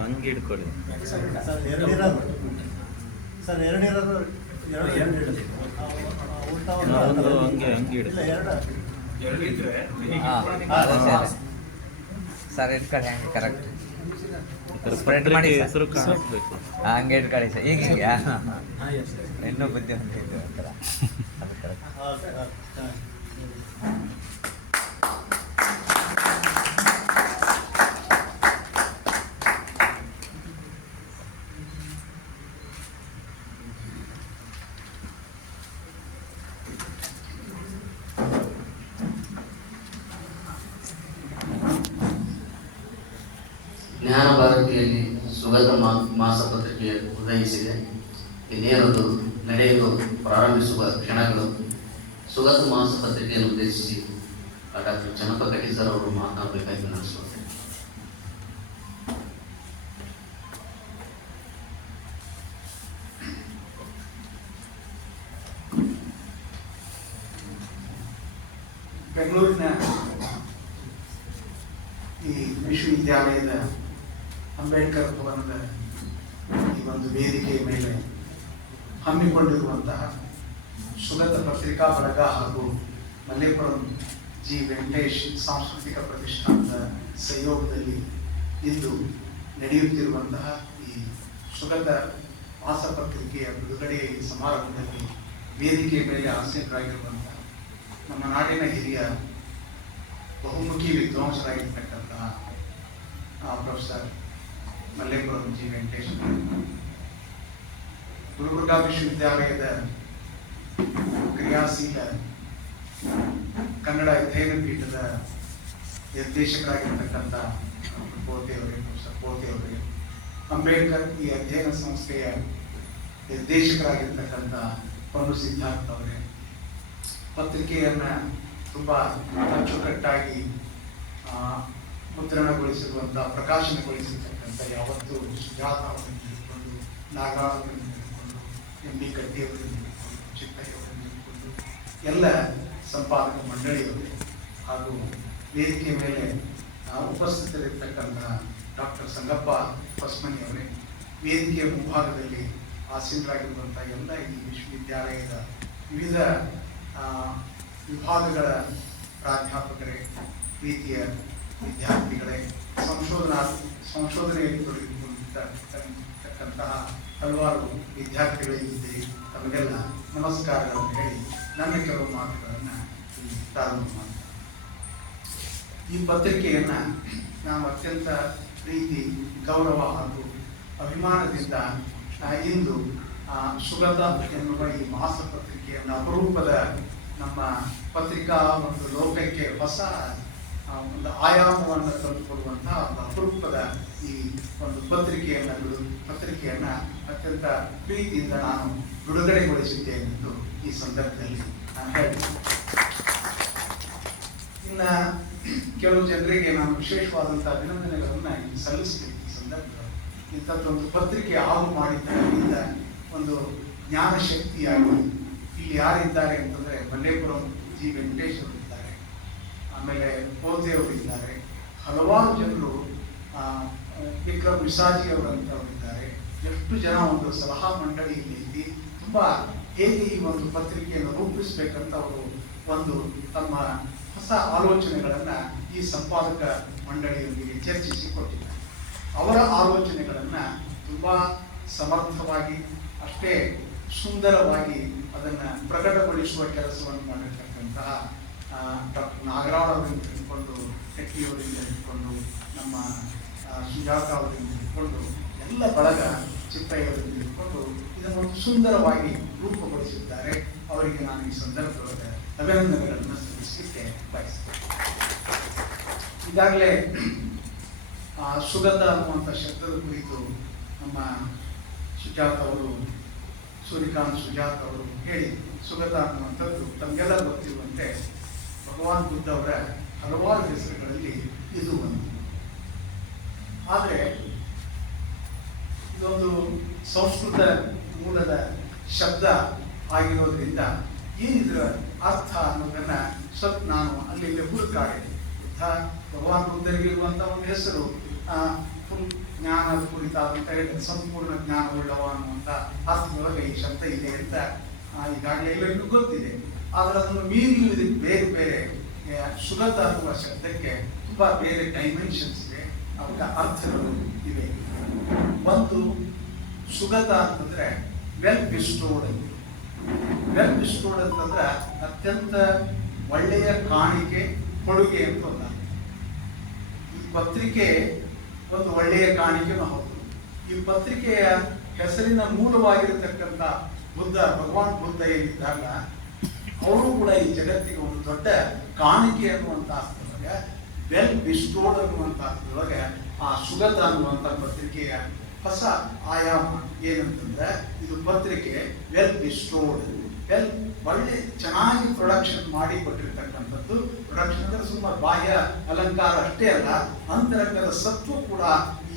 ಹಂಗೆ ಹಿಡ್ಕೊಳ್ಳಿ ಒಂದು ಹಂಗೆ ಹಿಡ್ಕೊಳ್ಳಿ ಸರ್ ಇಟ್ಕೊಳ್ಳಿ ಹಂಗೆ ಕರೆಕ್ಟ್ ಸ್ಪ್ರೆಡ್ ಮಾಡಿ ಹೆಸರು ಕಾಣಿಸ್ಬೇಕು. ಹಂಗೆ ಇಟ್ಕೊಳ್ಳಿ ಸರ್ ಈಗ ಇನ್ನೂ ಬುದ್ಧಿವಂತ ಇದ್ದು ಒಂಥರ ಅದು ಕರೆಕ್ಟ್. ಜ್ಞಾನ ಭಾರತಿಯಲ್ಲಿ ಸುಗತ ಮಾಸಪತ್ರಿಕೆ ಉದಯಿಸಿದೆ. ಇನ್ನೇನದು ನಡೆಯಲು ಪ್ರಾರಂಭಿಸುವ ಕ್ಷಣಗಳು. ಸುಗತ ಮಾಸಪತ್ರಿಕೆಯನ್ನು ಉದ್ದೇಶಿಸಿ ಡಾಕ್ಟರ್ ಚನ್ನಪ್ಪ ಕಟ್ಟಿ ಸರ್ ಅವರು ಮಾತನಾಡಬೇಕಾಗಿ ವಿನಂತಿಸುತ್ತೇನೆ. ಬೆಂಗಳೂರಿನ ಈ ವಿಶ್ವವಿದ್ಯಾಲಯದ ಅಂಬೇಡ್ಕರ್ ಭವನದ ಈ ಒಂದು ವೇದಿಕೆಯ ಮೇಲೆ ಹಮ್ಮಿಕೊಂಡಿರುವಂತಹ ಸುಗತ ಪತ್ರಿಕಾ ಬಳಗ ಹಾಗೂ ಮಲ್ಲೇಪುರಂ ಜಿ ವೆಂಕಟೇಶ್ ಸಾಂಸ್ಕೃತಿಕ ಪ್ರತಿಷ್ಠಾನದ ಸಹಯೋಗದಲ್ಲಿ ಇಂದು ನಡೆಯುತ್ತಿರುವಂತಹ ಈ ಸುಗತ ಮಾಸಪತ್ರಿಕೆಯ ಬಿಡುಗಡೆಯ ಈ ಸಮಾರಂಭದಲ್ಲಿ ವೇದಿಕೆಯ ಮೇಲೆ ಆಸೀನರಾಗಿರುವಂತಹ ನಮ್ಮ ನಾಡಿನ ಹಿರಿಯ ಬಹುಮುಖಿ ವಿದ್ವಾಂಸರಾಗಿರ್ತಕ್ಕಂತಹ ಪ್ರೊಫೆಸರ್ ಮಲ್ಲೇಪುರಂ ಜಿ ವೆಂಕಟೇಶ್, ಗುಲ್ಬರ್ಗಾ ವಿಶ್ವವಿದ್ಯಾಲಯದ ಕ್ರಿಯಾಶೀಲ ಕನ್ನಡ ಅಧ್ಯಯನ ಪೀಠದ ನಿರ್ದೇಶಕರಾಗಿರ್ತಕ್ಕಂಥ ಪ್ರೊಫೆಸರ್ ಪೋತೆ ಅವರೇ, ಅಂಬೇಡ್ಕರ್ ಈ ಅಧ್ಯಯನ ಸಂಸ್ಥೆಯ ನಿರ್ದೇಶಕರಾಗಿರ್ತಕ್ಕಂಥ ಪನ್ನು ಸಿದ್ಧಾರ್ಥ ಅವರೇ, ಪತ್ರಿಕೆಯನ್ನ ತುಂಬಾ ಅಚ್ಚುಕಟ್ಟಾಗಿ ಮುದ್ರಣಗೊಳಿಸಿರುವಂತಹ ಪ್ರಕಾಶನಗೊಳಿಸಿರ್ತಕ್ಕಂಥ ಯಾವತ್ತು ಸುಜಾತಾವರನ್ನು ಹಿಡಿದುಕೊಂಡು ನಾಗರಾಜರನ್ನು ಹಿಡಿದುಕೊಂಡು ಎಂ.ಡಿ. ಕಟ್ಟಿಯವರನ್ನು ಹಿಡಿದುಕೊಂಡು ಚಿಕ್ಕಯ್ಯವರನ್ನು ಹಿಡಿದುಕೊಂಡು ಎಲ್ಲ ಸಂಪಾದಕ ಮಂಡಳಿಯವರೇ ಹಾಗೂ ವೇದಿಕೆ ಮೇಲೆ ಉಪಸ್ಥಿತರಿರ್ತಕ್ಕಂತಹ ಡಾಕ್ಟರ್ ಸಂಗಪ್ಪ ಪಸ್ಮನಿ ಅವರೇ, ವೇದಿಕೆಯ ಮುಂಭಾಗದಲ್ಲಿ ಆಸೀನರಾಗಿರುವಂತಹ ಎಲ್ಲ ಈ ವಿಶ್ವವಿದ್ಯಾಲಯದ ವಿವಿಧ ವಿಭಾಗಗಳ ಪ್ರಾಧ್ಯಾಪಕರೇ, ಪ್ರೀತಿಯ ವಿದ್ಯಾರ್ಥಿಗಳೇ, ಸಂಶೋಧನೆಯಲ್ಲಿ ತೊಡಗಿಕೊಂಡಿರ್ತಕ್ಕಂತಹ ಹಲವಾರು ವಿದ್ಯಾರ್ಥಿಗಳಿದ್ದೀರಿ. ತಮಗೆಲ್ಲ ನಮಸ್ಕಾರಗಳನ್ನು ಹೇಳಿ ನನ್ನ ಕೆಲವು ಮಾತುಗಳನ್ನು ಇಲ್ಲಿ ಪ್ರಾರಂಭ ಮಾಡ್ತಾರೆ. ಈ ಪತ್ರಿಕೆಯನ್ನ ನಾವು ಅತ್ಯಂತ ಪ್ರೀತಿ, ಗೌರವ ಹಾಗೂ ಅಭಿಮಾನದಿಂದ ಇಂದು ಸುಗತ ಎನ್ನುವ ಈ ಮಾಸ ಪತ್ರಿಕೆಯನ್ನು ಅಪರೂಪದ ನಮ್ಮ ಪತ್ರಿಕಾ ಒಂದು ಲೋಕಕ್ಕೆ ಹೊಸ ಒಂದು ಆಯಾಮವನ್ನು ತಂದುಕೊಡುವಂತಹ ಒಂದು ಅಪರೂಪದ ಈ ಒಂದು ಪತ್ರಿಕೆಯನ್ನ ಅತ್ಯಂತ ಪ್ರೀತಿಯಿಂದ ನಾನು ಬಿಡುಗಡೆಗೊಳಿಸಿದ್ದೇನೆ ಎಂದು ಈ ಸಂದರ್ಭದಲ್ಲಿ ನಾನು ಹೇಳ್ತೀನಿ. ಇನ್ನ ಕೆಲವು ಜನರಿಗೆ ನಾನು ವಿಶೇಷವಾದಂತಹ ಅಭಿನಂದನೆಗಳನ್ನ ಸಲ್ಲಿಸಬೇಕು. ಈ ಸಂದರ್ಭದಲ್ಲಿ ಇಂಥದ್ದೊಂದು ಪತ್ರಿಕೆ ಆಗು ಮಾಡಿದ್ದರಿಂದ ಒಂದು ಜ್ಞಾನ ಶಕ್ತಿಯಾಗಿ ಇಲ್ಲಿ ಯಾರಿದ್ದಾರೆ ಅಂತಂದ್ರೆ ಮಲ್ಲೇಪುರಂ ಜಿ ವೆಂಕಟೇಶ್ ಅವರು ಇದ್ದಾರೆ, ಆಮೇಲೆ ಪೋತೆಯವರು ಇದ್ದಾರೆ, ಹಲವಾರು ಜನರು, ವಿಕ್ರಮ್ ವಿಸಾಜಿ ಅವರಂತವರಿದ್ದಾರೆ. ಎಷ್ಟು ಜನ ಒಂದು ಸಲಹಾ ಮಂಡಳಿಯಲ್ಲಿ ಇದ್ದು ತುಂಬ ಹೇಗೆ ಈ ಒಂದು ಪತ್ರಿಕೆಯನ್ನು ರೂಪಿಸಬೇಕಂತ ಅವರು ಒಂದು ತಮ್ಮ ಹೊಸ ಆಲೋಚನೆಗಳನ್ನು ಈ ಸಂಪಾದಕ ಮಂಡಳಿಯೊಂದಿಗೆ ಚರ್ಚಿಸಿ ಕೊಟ್ಟಿದ್ದಾರೆ. ಅವರ ಆಲೋಚನೆಗಳನ್ನು ತುಂಬ ಸಮರ್ಥವಾಗಿ ಅಷ್ಟೇ ಸುಂದರವಾಗಿ ಅದನ್ನು ಪ್ರಕಟಗೊಳಿಸುವ ಕೆಲಸವನ್ನು ಮಾಡಿರ್ತಕ್ಕಂತಹ ಡಾಕ್ಟರ್ ನಾಗರಾವ್ ಅವರಿಂದ ಹಿಡ್ಕೊಂಡು, ಟೆಕ್ಕಿಯವರಿಂದ ಹಿಡ್ಕೊಂಡು, ನಮ್ಮ ಸುಜಾತ ಅವರಿಂದ ಹಿಡ್ಕೊಂಡು, ಎಲ್ಲ ಬಳಗ ಚಿಪ್ಪಯ್ಯವರಿಂದ ಹಿಡ್ಕೊಂಡು ಇದನ್ನು ಒಂದು ಸುಂದರವಾಗಿ ರೂಪುಗೊಳಿಸಿದ್ದಾರೆ. ಅವರಿಗೆ ನಾನು ಈ ಸಂದರ್ಭದೊಳಗೆ ಅಭಿನಂದನೆಗಳನ್ನು ಸಲ್ಲಿಸಲಿಕ್ಕೆ ಬಯಸ್ತೇನೆ. ಈಗಾಗಲೇ ಸುಗಂಧ ಅನ್ನುವಂಥ ಶಬ್ದದ ಕುರಿತು ನಮ್ಮ ಸುಜಾತ ಅವರು, ಸೂರ್ಯಕಾಂತ್ ಸುಜಾತ ಅವರು ಹೇಳಿ, ಸುಗಂಧ ಅನ್ನುವಂಥದ್ದು ತಮಗೆಲ್ಲ ಗೊತ್ತಿರುವಂತೆ ಭಗವಾನ್ ಬುದ್ಧ ಅವರ ಹಲವಾರು ಹೆಸರುಗಳಲ್ಲಿ ಇದು ಒಂದು. ಆದರೆ ಇದೊಂದು ಸಂಸ್ಕೃತ ಮೂಲದ ಶಬ್ದ ಆಗಿರೋದ್ರಿಂದ ಏನಿದ್ರ ಅರ್ಥ ಅನ್ನೋದನ್ನು ಸ್ವಲ್ಪ ನಾನು ಅಲ್ಲಿ ಹುಡುಕಾಡೆ. ಭಗವಾನ್ ಬುದ್ಧರಿಗಿರುವಂಥ ಒಂದು ಹೆಸರು ಫುಲ್ ಜ್ಞಾನದ ಕುರಿತಾದಂತ ಹೇಳಿ ಸಂಪೂರ್ಣ ಜ್ಞಾನವುಳ್ಳವ ಅನ್ನುವಂಥ ಅರ್ಥದೊಳಗೆ ಈ ಶಬ್ದ ಇದೆ ಅಂತ ಈಗಾಗಲೇ ಎಲ್ಲರಿಗೂ ಗೊತ್ತಿದೆ. ಆದರೆ ಅದನ್ನು ಮೀರಿ ಬೇರೆ ಬೇರೆ ಸುಗಂಧ ಅನ್ನುವ ಶಬ್ದಕ್ಕೆ ತುಂಬ ಬೇರೆ ಡೈಮೆನ್ಷನ್ಸ್ ಇದೆ, ಅವರ ಅರ್ಥಗಳು ಇವೆ. ಒಂದು ಸುಗಂಧ ಅಂತಂದ್ರೆ ವೆಲ್ ಬಿಸ್ಟೋಡ್ ಅಂತ. ವೆಲ್ ಬಿಸ್ಟೋಡ್ ಅಂತಂದ್ರೆ ಅತ್ಯಂತ ಒಳ್ಳೆಯ ಕಾಣಿಕೆ, ಕೊಡುಗೆ ಅಂತ ಒಂದು. ಈ ಪತ್ರಿಕೆ ಒಂದು ಒಳ್ಳೆಯ ಕಾಣಿಕೆನೂ ಹೌದು. ಈ ಪತ್ರಿಕೆಯ ಹೆಸರಿನ ಮೂಲವಾಗಿರತಕ್ಕಂಥ ಬುದ್ಧ, ಭಗವಾನ್ ಬುದ್ಧ ಏನಿದ್ದಾಗ ಅವರು ಕೂಡ ಈ ಜಗತ್ತಿಗೆ ಒಂದು ದೊಡ್ಡ ಕಾಣಿಕೆ ಅನ್ನುವಂಥ ಅರ್ಥದೊಳಗೆ, ವೆಲ್ ಬಿಸ್ಟೋಡ್ ಅನ್ನುವಂಥ ಅರ್ಥದೊಳಗೆ ಆ ಸುಗಂಧ ಅನ್ನುವಂಥ ಪತ್ರಿಕೆಯ ಹೊಸ ಆಯಾಮ ಏನಂತಂದ್ರೆ, ಇದು ಪತ್ರಿಕೆ ವೆಲ್ ಬಿಸ್ಟೋಡ್, ವೆಲ್ ಒಳ್ಳೆ ಚೆನ್ನಾಗಿ ಪ್ರೊಡಕ್ಷನ್ ಮಾಡಿ ಕೊಟ್ಟಿರ್ತಕ್ಕಂಥದ್ದು. ಪ್ರೊಡಕ್ಷನ್ ಅಂದ್ರೆ ಸುಮಾರು ಬಾಹ್ಯ ಅಲಂಕಾರ ಅಷ್ಟೇ ಅಲ್ಲ, ಅಂತರಂಗದ ಸತ್ವ ಕೂಡ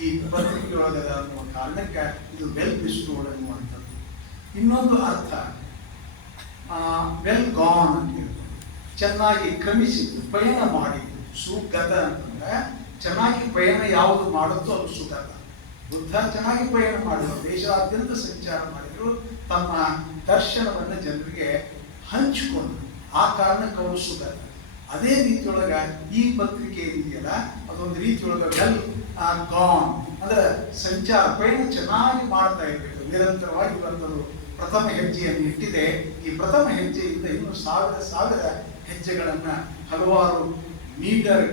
ಈ ಪತ್ರಿಕೆಯೊಳಗದ ಅನ್ನುವ ಕಾರಣಕ್ಕೆ ಇದು ವೆಲ್ ಬಿಸ್ಟೋಡ್ ಅನ್ನುವಂಥದ್ದು. ಇನ್ನೊಂದು ಅರ್ಥ ವೆಲ್ ಗಾನ್ ಅಂತ ಇರ್ತದೆ, ಚೆನ್ನಾಗಿ ಕ್ರಮಿಸಿದ್ದು, ಪಯಣ ಮಾಡಿದ್ದು. ಸುಗತ ಅಂತಂದ್ರೆ ಚೆನ್ನಾಗಿ ಪಯಣ ಯಾವುದು ಮಾಡುತ್ತೋ ಅದು ಸುಗತ. ಬುದ್ಧ ಚೆನ್ನಾಗಿ ಪಯಣ ಮಾಡಿದ್ರು, ದೇಶಾದ್ಯಂತ ಸಂಚಾರ ಮಾಡಿದ್ರು, ತಮ್ಮ ದರ್ಶನವನ್ನು ಜನರಿಗೆ ಹಂಚಿಕೊಂಡ್ರು. ಆ ಕಾರಣಕ್ಕೆ ಅವರು ಸುಗತ. ಅದೇ ರೀತಿಯೊಳಗ ಈ ಪತ್ರಿಕೆ ಏನಿದೆಯಲ್ಲ ಅದೊಂದು ರೀತಿಯೊಳಗ ವೆಲ್ ಗಾನ್ ಅಂದ್ರೆ ಸಂಚಾರ, ಪಯಣ ಚೆನ್ನಾಗಿ ಮಾಡ್ತಾ ಇರಬೇಕು, ನಿರಂತರವಾಗಿ ಬಂದರು ಪ್ರಥಮ ಹೆಜ್ಜೆಯನ್ನು ಇಟ್ಟಿದೆ. ಈ ಪ್ರಥಮ ಹೆಜ್ಜೆಯಿಂದ ಇನ್ನು ಸಾವಿರ ಹೆಜ್ಜೆಗಳನ್ನ, ಹಲವಾರು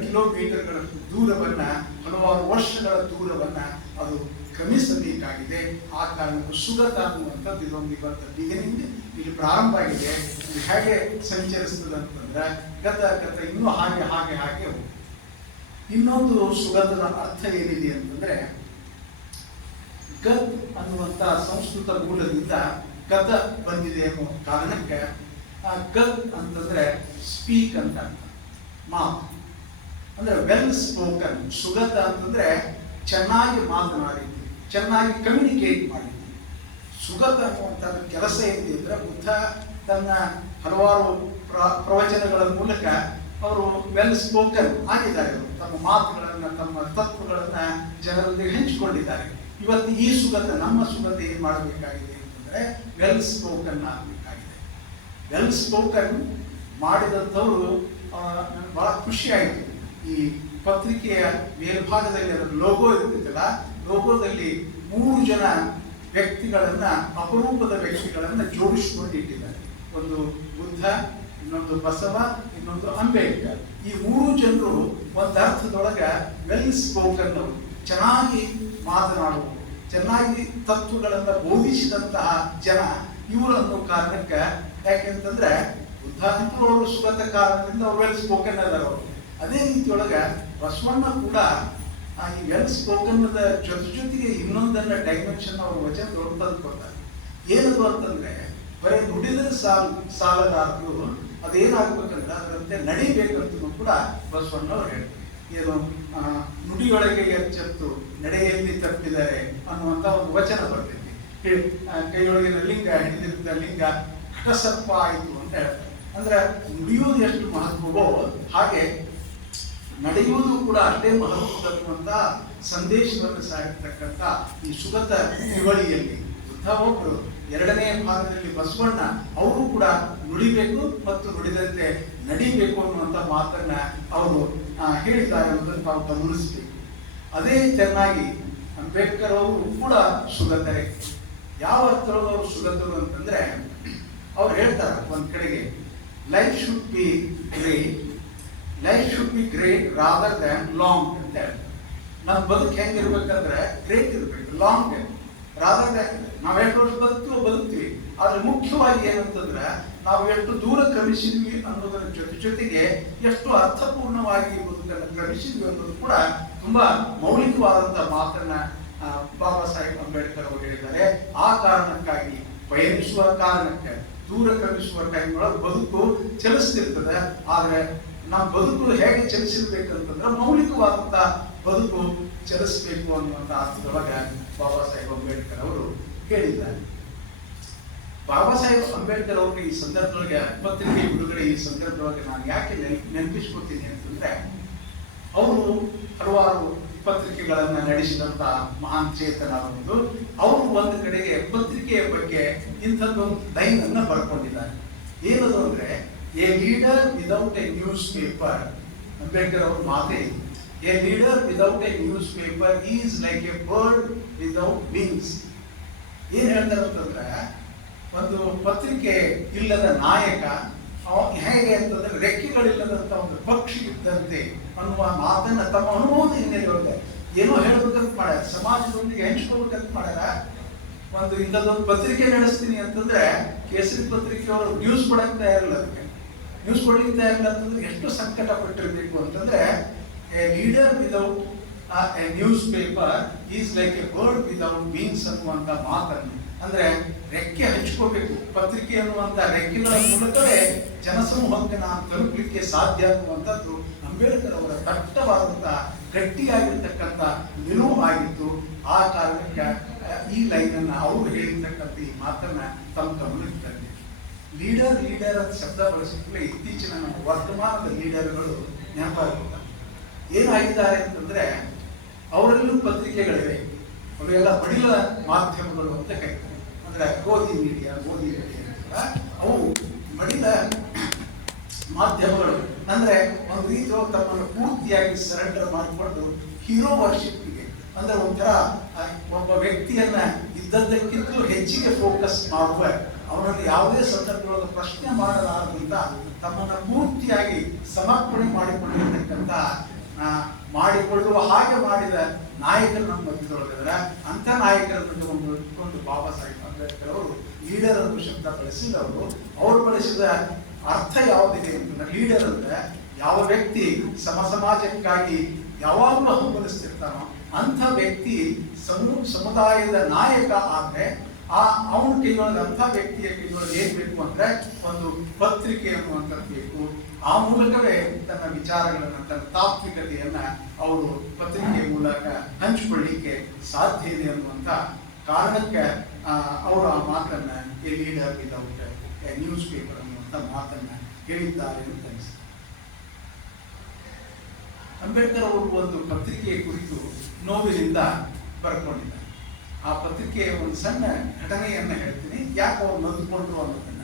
ಕಿಲೋಮೀಟರ್ಗಳ ದೂರವನ್ನ, ಹಲವಾರು ವರ್ಷಗಳ ದೂರವನ್ನ ಅದು ಕ್ರಮಿಸಬೇಕಾಗಿದೆ. ಆ ಕಾರಣಕ್ಕೂ ಸುಗತ ಅನ್ನುವಂಥದ್ದು ಇದೊಂದು ಇವತ್ತು ಬಿಗಿನಿಂಗ್ ಇಲ್ಲಿ ಪ್ರಾರಂಭ ಆಗಿದೆ. ಇದು ಹೇಗೆ ಸಂಚರಿಸ್ತದೆ ಅಂತಂದ್ರೆ ಗತ ಇನ್ನೂ ಹಾಗೆ ಹಾಗೆ ಹಾಗೆ ಹೋಗುತ್ತೆ. ಇನ್ನೊಂದು ಸುಗಂಧದ ಅರ್ಥ ಏನಿದೆ ಅಂತಂದ್ರೆ, ಗತ್ ಅನ್ನುವಂಥ ಸಂಸ್ಕೃತ ಮೂಲದಿಂದ ಗತ ಬಂದಿದೆ ಅನ್ನೋ ಕಾರಣಕ್ಕೆ ಗತ್ ಅಂತಂದ್ರೆ ಸ್ಪೀಕ್ ಅಂತ ಅರ್ಥ, ಮಾತು ಅಂದ್ರೆ ವೆಲ್ ಸ್ಪೋಕನ್. ಸುಗತ ಅಂತಂದ್ರೆ ಚೆನ್ನಾಗಿ ಮಾತನಾಡಿದ್ದು, ಚೆನ್ನಾಗಿ ಕಮ್ಯುನಿಕೇಟ್ ಮಾಡಿದ್ದು. ಸುಗತ ಅನ್ನುವಂಥದ್ದು ಕೆಲಸ ಏನಿದೆ ಅಂದ್ರೆ, ಬುದ್ಧ ತನ್ನ ಹಲವಾರು ಪ್ರವಚನಗಳ ಮೂಲಕ ಅವರು ವೆಲ್ ಸ್ಪೋಕನ್ ಆಗಿದ್ದಾರೆ. ತಮ್ಮ ಮಾತುಗಳನ್ನ, ತಮ್ಮ ತತ್ವಗಳನ್ನ ಜನರೊಂದಿಗೆ ಹಂಚಿಕೊಂಡಿದ್ದಾರೆ. ಇವತ್ತು ಈ ಸುಗತ, ನಮ್ಮ ಸುಗತ ಏನ್ ಮಾಡಬೇಕಾಗಿದೆ ಅಂತಂದ್ರೆ ವೆಲ್ ಸ್ಪೋಕನ್ ಆಗಬೇಕಾಗಿದೆ. ವೆಲ್ ಸ್ಪೋಕನ್ ಮಾಡಿದಂಥವ್ರು ನನಗೆ ಬಹಳ ಖುಷಿ ಆಯಿತು. ಈ ಪತ್ರಿಕೆಯ ಮೇಲ್ಭಾಗದಲ್ಲಿ ಅದರ ಲೋಗೋ ಇರ್ತಿತ್ತಲ್ಲ, ಲೋಗೋದಲ್ಲಿ 3 ಜನ ವ್ಯಕ್ತಿಗಳನ್ನ, ಅಪರೂಪದ ವ್ಯಕ್ತಿಗಳನ್ನ ಜೋಡಿಸಿಕೊಂಡು ಇಟ್ಟಿದ್ದಾರೆ. ಒಂದು ಬುದ್ಧ, ಇನ್ನೊಂದು ಬಸವ, ಇನ್ನೊಂದು ಅಂಬೇಡ್ಕರ್. ಈ 3 ಜನರು ಒಂದು ಅರ್ಥದೊಳಗ ವೆಲ್ ಸ್ಪೋಕನ್ ಅವರು, ಚೆನ್ನಾಗಿ ಮಾತನಾಡುವುದು, ಚೆನ್ನಾಗಿ ತತ್ವಗಳನ್ನು ಬೋಧಿಸಿದಂತಹ ಜನ ಇವರು ಅನ್ನೋ ಕಾರಣಕ್ಕೆ. ಯಾಕೆಂತಂದ್ರೆ ಬುದ್ಧ ಅಂತೂ ಅವರು ಸುಗತ ಕಾರಣದಿಂದ ಅವ್ರು ವೆಲ್ ಸ್ಪೋಕನ್ ಅದಾರ ಅವರು. ಅದೇ ರೀತಿಯೊಳಗ ಬಸವಣ್ಣ ಕೂಡ ಈ ವೆಲ್ ಸ್ಪೋಕನ್ದ ಜೊತೆಗೆ ಇನ್ನೊಂದನ್ನ ಡೈಮೆನ್ಷನ್ ಅವ್ರ ವಚನದೊಳಗೆ ತಂದು ಕೊಡ್ತಾರೆ. ಏನದು ಅಂತಂದ್ರೆ, ಬರೀ ನುಡಿದರೆ ಸಾಲದಾರರು ಅದೇನಾಗ್ಬೇಕಂದ್ರೆ ಅದರಂತೆ ನಡಿಬೇಕಂತೂ ಕೂಡ ಬಸವಣ್ಣ ಅವ್ರು ಹೇಳ್ತಾರೆ. ಏನು ನುಡಿಯೊಳಗೆ ಎಚ್ಚೆತ್ತು ನಡೆಯಲ್ಲಿ ತಪ್ಪಿದ್ದಾರೆ ಅನ್ನುವಂಥ ಒಂದು ವಚನ ಬರ್ತೈತಿ. ಕೈಯೊಳಗಿನ ಲಿಂಗ ಹಿಡಿದಿದ್ದ ಲಿಂಗ ಘಟಸರ್ಪ ಆಯಿತು ಅಂತ ಹೇಳ್ತಾರೆ. ಅಂದ್ರೆ ನುಡಿಯೋದು ಎಷ್ಟು ಮಹತ್ವವೋ ಹಾಗೆ ನಡೆಯುವುದು ಕೂಡ ಅಷ್ಟೇ ಮಹತ್ವದಲ್ಲಿರುವಂತ ಸಂದೇಶವನ್ನು ಸಾರಿರ್ತಕ್ಕಂಥ ಈ ಸುಗತ ತ್ರಿವಳಿಯಲ್ಲಿ ಬುದ್ಧ ಒಬ್ಬರು, ಎರಡನೇ ಭಾಗದಲ್ಲಿ ಬಸವಣ್ಣ, ಅವರು ಕೂಡ ನುಡಿಬೇಕು ಮತ್ತು ನುಡಿದಂತೆ ನಡಿಬೇಕು ಅನ್ನುವಂಥ ಮಾತನ್ನ ಅವರು ಹೇಳಿದ್ದಾರೆ ಅನ್ನೋದನ್ನು ನಾವು ಗಮನಿಸಬೇಕು. ಅದೇ ಚೆನ್ನಾಗಿ ಅಂಬೇಡ್ಕರ್ ಅವರು ಕೂಡ ಸುಗತರೇ. ಯಾವ ಅರ್ಥದವರು ಸುಗತರು ಅಂತಂದ್ರೆ, ಅವ್ರು ಹೇಳ್ತಾರೆ ಒಂದ್ ಕಡೆಗೆ, life should be great rather than long ಅಂತ ಹೇಳ್ತಾರೆ. ನಮ್ಮ ಬದುಕು ಹೆಂಗಿರ್ಬೇಕಂದ್ರೆ ಗ್ರೇಟ್ ಇರ್ಬೇಕು, ಲಾಂಗ್ ರಾದರ್ ದ್ಯಾನ್. ನಾವ್ ಎಷ್ಟು ವರ್ಷ ಬದುಕ್ತೀವಿ, ಆದ್ರೆ ಮುಖ್ಯವಾಗಿ ಏನಂತಂದ್ರೆ ನಾವು ಎಷ್ಟು ದೂರ ಕ್ರಮಿಸಿದ್ವಿ ಅನ್ನೋದರ ಜೊತೆಗೆ ಎಷ್ಟು ಅರ್ಥಪೂರ್ಣವಾಗಿ ಬದುಕನ್ನು ಕ್ರಮಿಸಿದ್ವಿ ಅನ್ನೋದು ಕೂಡ ತುಂಬಾ ಮೌಲಿಕವಾದಂತಹ ಮಾತನ್ನ ಬಾಬಾ ಸಾಹೇಬ್ ಅಂಬೇಡ್ಕರ್ ಅವರು ಹೇಳಿದ್ದಾರೆ. ಆ ಕಾರಣಕ್ಕಾಗಿ ಪಯಣಿಸುವ ಕಾರಣಕ್ಕೆ, ದೂರ ಕ್ರಮಿಸುವ ಟೈಮ್ ಒಳಗೆ ಬದುಕು ಚಲಿಸ್ತಿರ್ತದೆ. ಆದ್ರೆ ನಮ್ಮ ಬದುಕು ಹೇಗೆ ಚಲಿಸಿರ್ಬೇಕಂತಂದ್ರೆ ಮೌಲಿಕವಾದಂತ ಬದುಕು ಚಲಿಸಬೇಕು ಅನ್ನುವಂತ ಅರ್ಥದೊಳಗೆ ಬಾಬಾ ಸಾಹೇಬ್ ಅಂಬೇಡ್ಕರ್ ಅವರು ಹೇಳಿದ್ದಾರೆ. ಬಾಬಾ ಸಾಹೇಬ್ ಅಂಬೇಡ್ಕರ್ ಅವರು ಈ ಸಂದರ್ಭದೊಳಗೆ ಪತ್ರಿಕೆ ಬಿಡುಗಡೆ ಈ ಸಂದರ್ಭದೊಳಗೆ ನಾನು ಯಾಕೆ ನೆನಪಿಸ್ಕೊತೀನಿ ಅಂತಂದ್ರೆ, ಅವರು ಹಲವಾರು ಪತ್ರಿಕೆಗಳನ್ನ ನಡೆಸಿದಂತ ಮಹಾನ್ ಚೇತನ ಅವರು. ಅವರು ಒಂದು ಕಡೆಗೆ ಪತ್ರಿಕೆಯ ಬಗ್ಗೆ ಇಂಥದ್ದೊಂದು ಲೈನ್ ಅನ್ನ ಬರ್ಕೊಂಡಿದ್ದಾರೆ. ಏನದು ಅಂದ್ರೆ, A leader without A news paper, Ambedkar ಅವ್ರ ಮಾತೆ, A leader without A news paper is like A bird without wings. ಏನ್ ಹೇಳ್ತಾರೆ ಅಂತಂದ್ರೆ, ಒಂದು ಪತ್ರಿಕೆ ಇಲ್ಲದ ನಾಯಕ ಹೇಗೆ ಅಂತಂದ್ರೆ ರೆಕ್ಕೆಗಳಿಲ್ಲದಂತ ಒಂದು ಪಕ್ಷಿ ಇದ್ದಂತೆ ಅನ್ನುವ ಮಾತನ್ನ ತಮ್ಮ ಅನುಭವದ ಹಿನ್ನೆಲೆಯೊಳಗೆ ಏನೋ ಹೇಳಬೇಕಂತ ಮಾಡ್ಯಾರ, ಸಮಾಜದೊಂದಿಗೆ ಹಂಚ್ಕೋಬೇಕಂತ ಮಾಡ್ಯಾರ. ಒಂದು ಇಂಥದ್ದೊಂದು ಪತ್ರಿಕೆ ನಡೆಸ್ತೀನಿ ಅಂತಂದ್ರೆ ಕೇಸರಿ ಪತ್ರಿಕೆಯವರು ನ್ಯೂಸ್ ಕೊಡಕ್ ತಯಾರಿಲ್ಲ, ಅದಕ್ಕೆ ನ್ಯೂಸ್ ಕೊಡ್ಲಿಕ್ಕೆ ತಯಾರಿಲ್ಲ ಅಂತಂದ್ರೆ ಎಷ್ಟು ಸಂಕಟ ಪಟ್ಟಿರ್ಬೇಕು ಅಂತಂದ್ರೆ, A leader without A news paper is like A bird without wings ಅನ್ನುವಂತ ಮಾತನ್ನು, ಅಂದ್ರೆ ರೆಕ್ಕೆ ಹಂಚ್ಕೋಬೇಕು. ಪತ್ರಿಕೆ ಅನ್ನುವಂತ ರೆಕ್ಕೆಗಳ ಮೂಲಕವೇ ಜನಸಮೂಹಕ್ಕೆ ನಾವು ತಲುಪಲಿಕ್ಕೆ ಸಾಧ್ಯ ಅನ್ನುವಂಥದ್ದು ಅಂಬೇಡ್ಕರ್ ಅವರ ದಟ್ಟವಾದಂತಹ ಗಟ್ಟಿಯಾಗಿರ್ತಕ್ಕಂಥ ನಿಲುವು ಆಗಿತ್ತು. ಆ ಕಾರಣಕ್ಕೆ ಈ ಲೈನ್ ಅನ್ನ ಅವರು ಹೇಳಿರ್ತಕ್ಕಂಥ ಈ ಮಾತನ್ನ ತಮ್ಮ ಗಮನಕ್ಕೆ ತಂದೆ. ಲೀಡರ್ ಅಂತ ಶಬ್ದ ಬಳಸಿದ್ರೆ ಇತ್ತೀಚಿನ ನಮ್ಮ ವರ್ತಮಾನದ ಲೀಡರ್ಗಳು ನೆನಪಾಗುತ್ತಾರೆ. ಏನಾಗಿದ್ದಾರೆ ಅಂತಂದ್ರೆ, ಅವರಲ್ಲೂ ಪತ್ರಿಕೆಗಳಿವೆ, ಅವೆಲ್ಲ ಮಡಿಲ ಮಾಧ್ಯಮಗಳು ಅಂತ ಕರೀತಾರೆ. ಅಂದ್ರೆ ಗೋಧಿ ಮೀಡಿಯಾ ಅಂತ ಅವು ಮಡಿಲ ಮಾಧ್ಯಮಗಳು. ಅಂದ್ರೆ ಒಂದು ರೀತಿ ತಮ್ಮನ್ನು ಪೂರ್ತಿಯಾಗಿ ಸರೆಂಡರ್ ಮಾಡಿಕೊಂಡು ಹೀರೋ ವರ್ಷಿಪ್ಗೆ, ಅಂದ್ರೆ ಒಂಥರ ಒಬ್ಬ ವ್ಯಕ್ತಿಯನ್ನ ಇದ್ದದ್ದಕ್ಕಿಂತಲೂ ಹೆಚ್ಚಿಗೆ ಫೋಕಸ್ ಮಾಡುವ, ಅವರಲ್ಲಿ ಯಾವುದೇ ಸಂದರ್ಭದೊಳಗೆ ಪ್ರಶ್ನೆ ಮಾಡಲಾರದಂತ ತಮ್ಮನ್ನ ಪೂರ್ತಿಯಾಗಿ ಸಮರ್ಪಣೆ ಮಾಡಿಕೊಳ್ಳುವ ಹಾಗೆ ಮಾಡಿದ ನಾಯಕರು ನಮ್ಮ ಮಧ್ಯದೊಳಗಿದ್ರೆ, ಅಂತ ನಾಯಕರನ್ನು ಇಟ್ಕೊಂಡು ಬಾಬಾ ಸಾಹೇಬ್ ಅಂಬೇಡ್ಕರ್ ಅವರು ಲೀಡರ್ ಅನ್ನೋ ಶಬ್ದ ಬಳಸಿಲ್ಲ. ಅವರು ಬಳಸಿದ ಅರ್ಥ ಯಾವುದಿದೆ ಅಂತಂದ್ರೆ, ಲೀಡರ್ ಅಂದ್ರೆ ಯಾವ ವ್ಯಕ್ತಿ ಸಮಾಜಕ್ಕಾಗಿ ಯಾವಾಗಲೂ ಹಂಬಲಿಸ್ತಿರ್ತಾನೋ ಅಂಥ ವ್ಯಕ್ತಿ ಸಮುದಾಯದ ನಾಯಕ ಆದ್ರೆ ಅವನ ಕೈಯೊಳಗೆ ಅಂಥ ವ್ಯಕ್ತಿಯ ಕೈಯೊಳಗೆ ಏನ್ ಬೇಕು ಅಂದ್ರೆ ಒಂದು ಪತ್ರಿಕೆ ಅನ್ನುವಂಥದ್ದು ಬೇಕು. ಆ ಮೂಲಕವೇ ತನ್ನ ವಿಚಾರಗಳನ್ನ, ತನ್ನ ತಾತ್ವಿಕತೆಯನ್ನ ಅವರು ಪತ್ರಿಕೆ ಮೂಲಕ ಹಂಚಿಕೊಳ್ಳಿಕ್ಕೆ ಸಾಧ್ಯ ಇದೆ ಅನ್ನುವಂಥ ಕಾರಣಕ್ಕೆ ಅವರು ಆ ಮಾತನ್ನ A leader without A news paper ಅನ್ನುವಂಥ ಮಾತನ್ನ ಹೇಳಿದ್ದಾರೆ ಅಂತ ಅನಿಸ್ತದೆ. ಅಂಬೇಡ್ಕರ್ ಅವರು ಒಂದು ಪತ್ರಿಕೆಯ ಕುರಿತು ನೋವಿನಿಂದ ಬರ್ಕೊಂಡಿದ್ದಾರೆ. ಆ ಪತ್ರಿಕೆಯ ಒಂದು ಸಣ್ಣ ಘಟನೆಯನ್ನ ಹೇಳ್ತೀನಿ, ಯಾಕೆ ಅವ್ರು ನೊಂದುಕೊಂಡ್ರು ಅನ್ನೋದನ್ನ.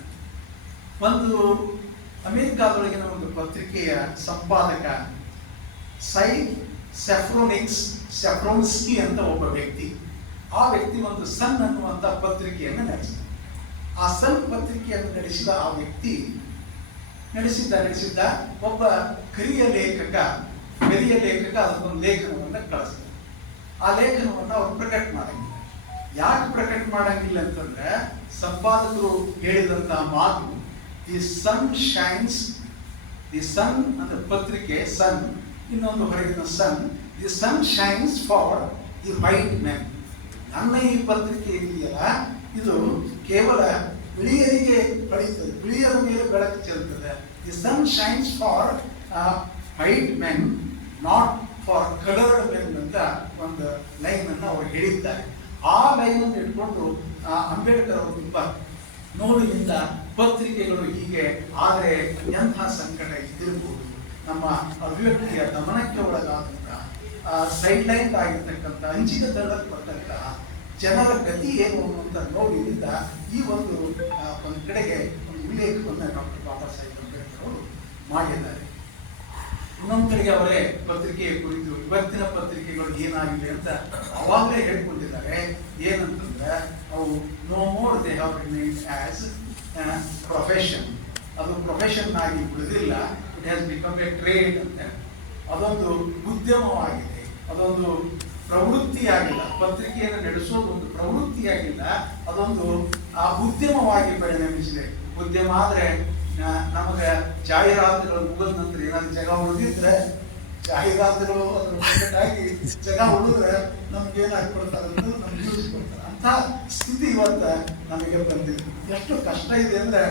ಒಂದು ಅಮೆರಿಕಾದೊಳಗಿನ ಒಂದು ಪತ್ರಿಕೆಯ ಸಂಪಾದಕ ಸೆಫ್ರೋನ್ಸ್ಕಿ ಅಂತ ಒಬ್ಬ ವ್ಯಕ್ತಿ, ಆ ವ್ಯಕ್ತಿ ಒಂದು ಸನ್ ಅನ್ನುವಂಥ ಪತ್ರಿಕೆಯನ್ನು ನಡೆಸಿದ. ಆ ಸನ್ ಪತ್ರಿಕೆಯನ್ನು ನಡೆಸಿದ ಆ ವ್ಯಕ್ತಿ ನಡೆಸಿದ್ದ ಒಬ್ಬ ಹಿರಿಯ ಲೇಖಕ ಅದಕ್ಕೊಂದು ಲೇಖನವನ್ನು ಕಳಿಸಿದ. ಆ ಲೇಖನವನ್ನು ಅವ್ರು ಪ್ರಕಟ ಮಾಡಂಗಿಲ್ಲ. ಯಾಕೆ ಪ್ರಕಟ ಮಾಡಂಗಿಲ್ಲ ಅಂತಂದ್ರೆ, ಸಂಪಾದಕರು ಹೇಳಿದಂತಹ ಮಾತು, the sun shines, the sun ಅಂದ್ರೆ ಪತ್ರಿಕೆ ಸನ್, ಇನ್ನೊಂದು ಹೊರಗಿನ sun, the sun shines for the white men. ನನ್ನ ಈ ಪತ್ರಿಕೆ ಇದೆಯಲ್ಲ, ಇದು ಕೇವಲ ಬಿಳಿಯರಿಗೆ ಹೊಳೆಯುತ್ತದೆ, ಬಿಳಿಯರ ಮೇಲೆ ಬೆಳಕು ಚೆಲ್ತದೆ. The sun shines for white men, not for coloured men ಅಂತ ಒಂದು ಲೈನ್ ಅನ್ನು ಅವರು ಹೇಳಿದ್ದಾರೆ. ಆ ಲೈನ್ ಅನ್ನು ಇಟ್ಕೊಂಡು ಅಂಬೇಡ್ಕರ್ ಅವರು ತುಂಬಾ ನೋವಿನಿಂದ ಪತ್ರಿಕೆಗಳು ಹೀಗೆ ಆದರೆ ಎಂಥ ಸಂಕಟ ಇದ್ದಿರಬಹುದು, ನಮ್ಮ ಅಭಿವ್ಯಕ್ತಿಯ ದಮನಕ್ಕೆ ಒಳಗಾದಂಥ ಸೈಡ್ ಲೈನ್ ಆಗಿರ್ತಕ್ಕಂಥ ಅಂಚಿಗೆ ತಳ್ಳಲ್ಪಟ್ಟಂಥ ಜನರ ಗತಿ ಏನು ಅನ್ನುವಂಥ ನೋವಿನಿಂದ ಈ ಒಂದು ಕಡೆಗೆ ಒಂದು ಉಲ್ಲೇಖವನ್ನು ಡಾಕ್ಟರ್ ಬಾಬಾ ಸಾಹೇಬ್ ಅಂಬೇಡ್ಕರ್ ಅವರು ಮಾಡಿದ್ದಾರೆ. ಇನ್ನೊಂದು ಕಡೆಗೆ ಅವರೇ ಪತ್ರಿಕೆಯ ಕುರಿತು ಇವತ್ತಿನ ಪತ್ರಿಕೆಗಳು ಏನಾಗಿದೆ ಅಂತ ಅವಾಗಲೇ ಹೇಳ್ಕೊಂಡಿದ್ದಾರೆ. ಏನಂತಂದ್ರೆ ಅವು no more they have remained as profession. ಅದು ಪ್ರೊಫೆಷನ್ ಆಗಿ ಉಳಿದಿಲ್ಲ, it has become a trade ಅಂತ. ಅದೊಂದು ಉದ್ಯಮವಾಗಿದೆ, ಅದೊಂದು ಪ್ರವೃತ್ತಿಯಾಗಿಲ್ಲ. ಪತ್ರಿಕೆಯನ್ನು ನಡೆಸೋದು ಒಂದು ಪ್ರವೃತ್ತಿಯಾಗಿಲ್ಲ, ಅದೊಂದು ಉದ್ಯಮವಾಗಿ ಪರಿಣಮಿಸಿದೆ. ಉದ್ಯಮ ಆದ್ರೆ ನಮಗೆ ಜಾಹೀರಾತುಗಳು ಮುಗಿದ ನಂತರ ಏನಾದ್ರು ಜಾಗ ಉಳಿದಿದ್ರೆ, ಜಾಹೀರಾತುಗಳು ಅದ್ರ ಜಾಗ ಉಳಿದ್ರೆ ನಮ್ಗೆ ಏನಾಗ್ಬಿಡ್ತಾರೆ ಅಂದ್ರೆ ನಮ್ಗೆ ಯೂಸ್ ಕೊಡ್ತಾರೆ. ಅಂತ ಸ್ಥಿತಿ ಇವತ್ತು ನಮಗೆ ಬಂದಿದೆ. ಎಷ್ಟು ಕಷ್ಟ ಇದೆ ಅಂದ್ರೆ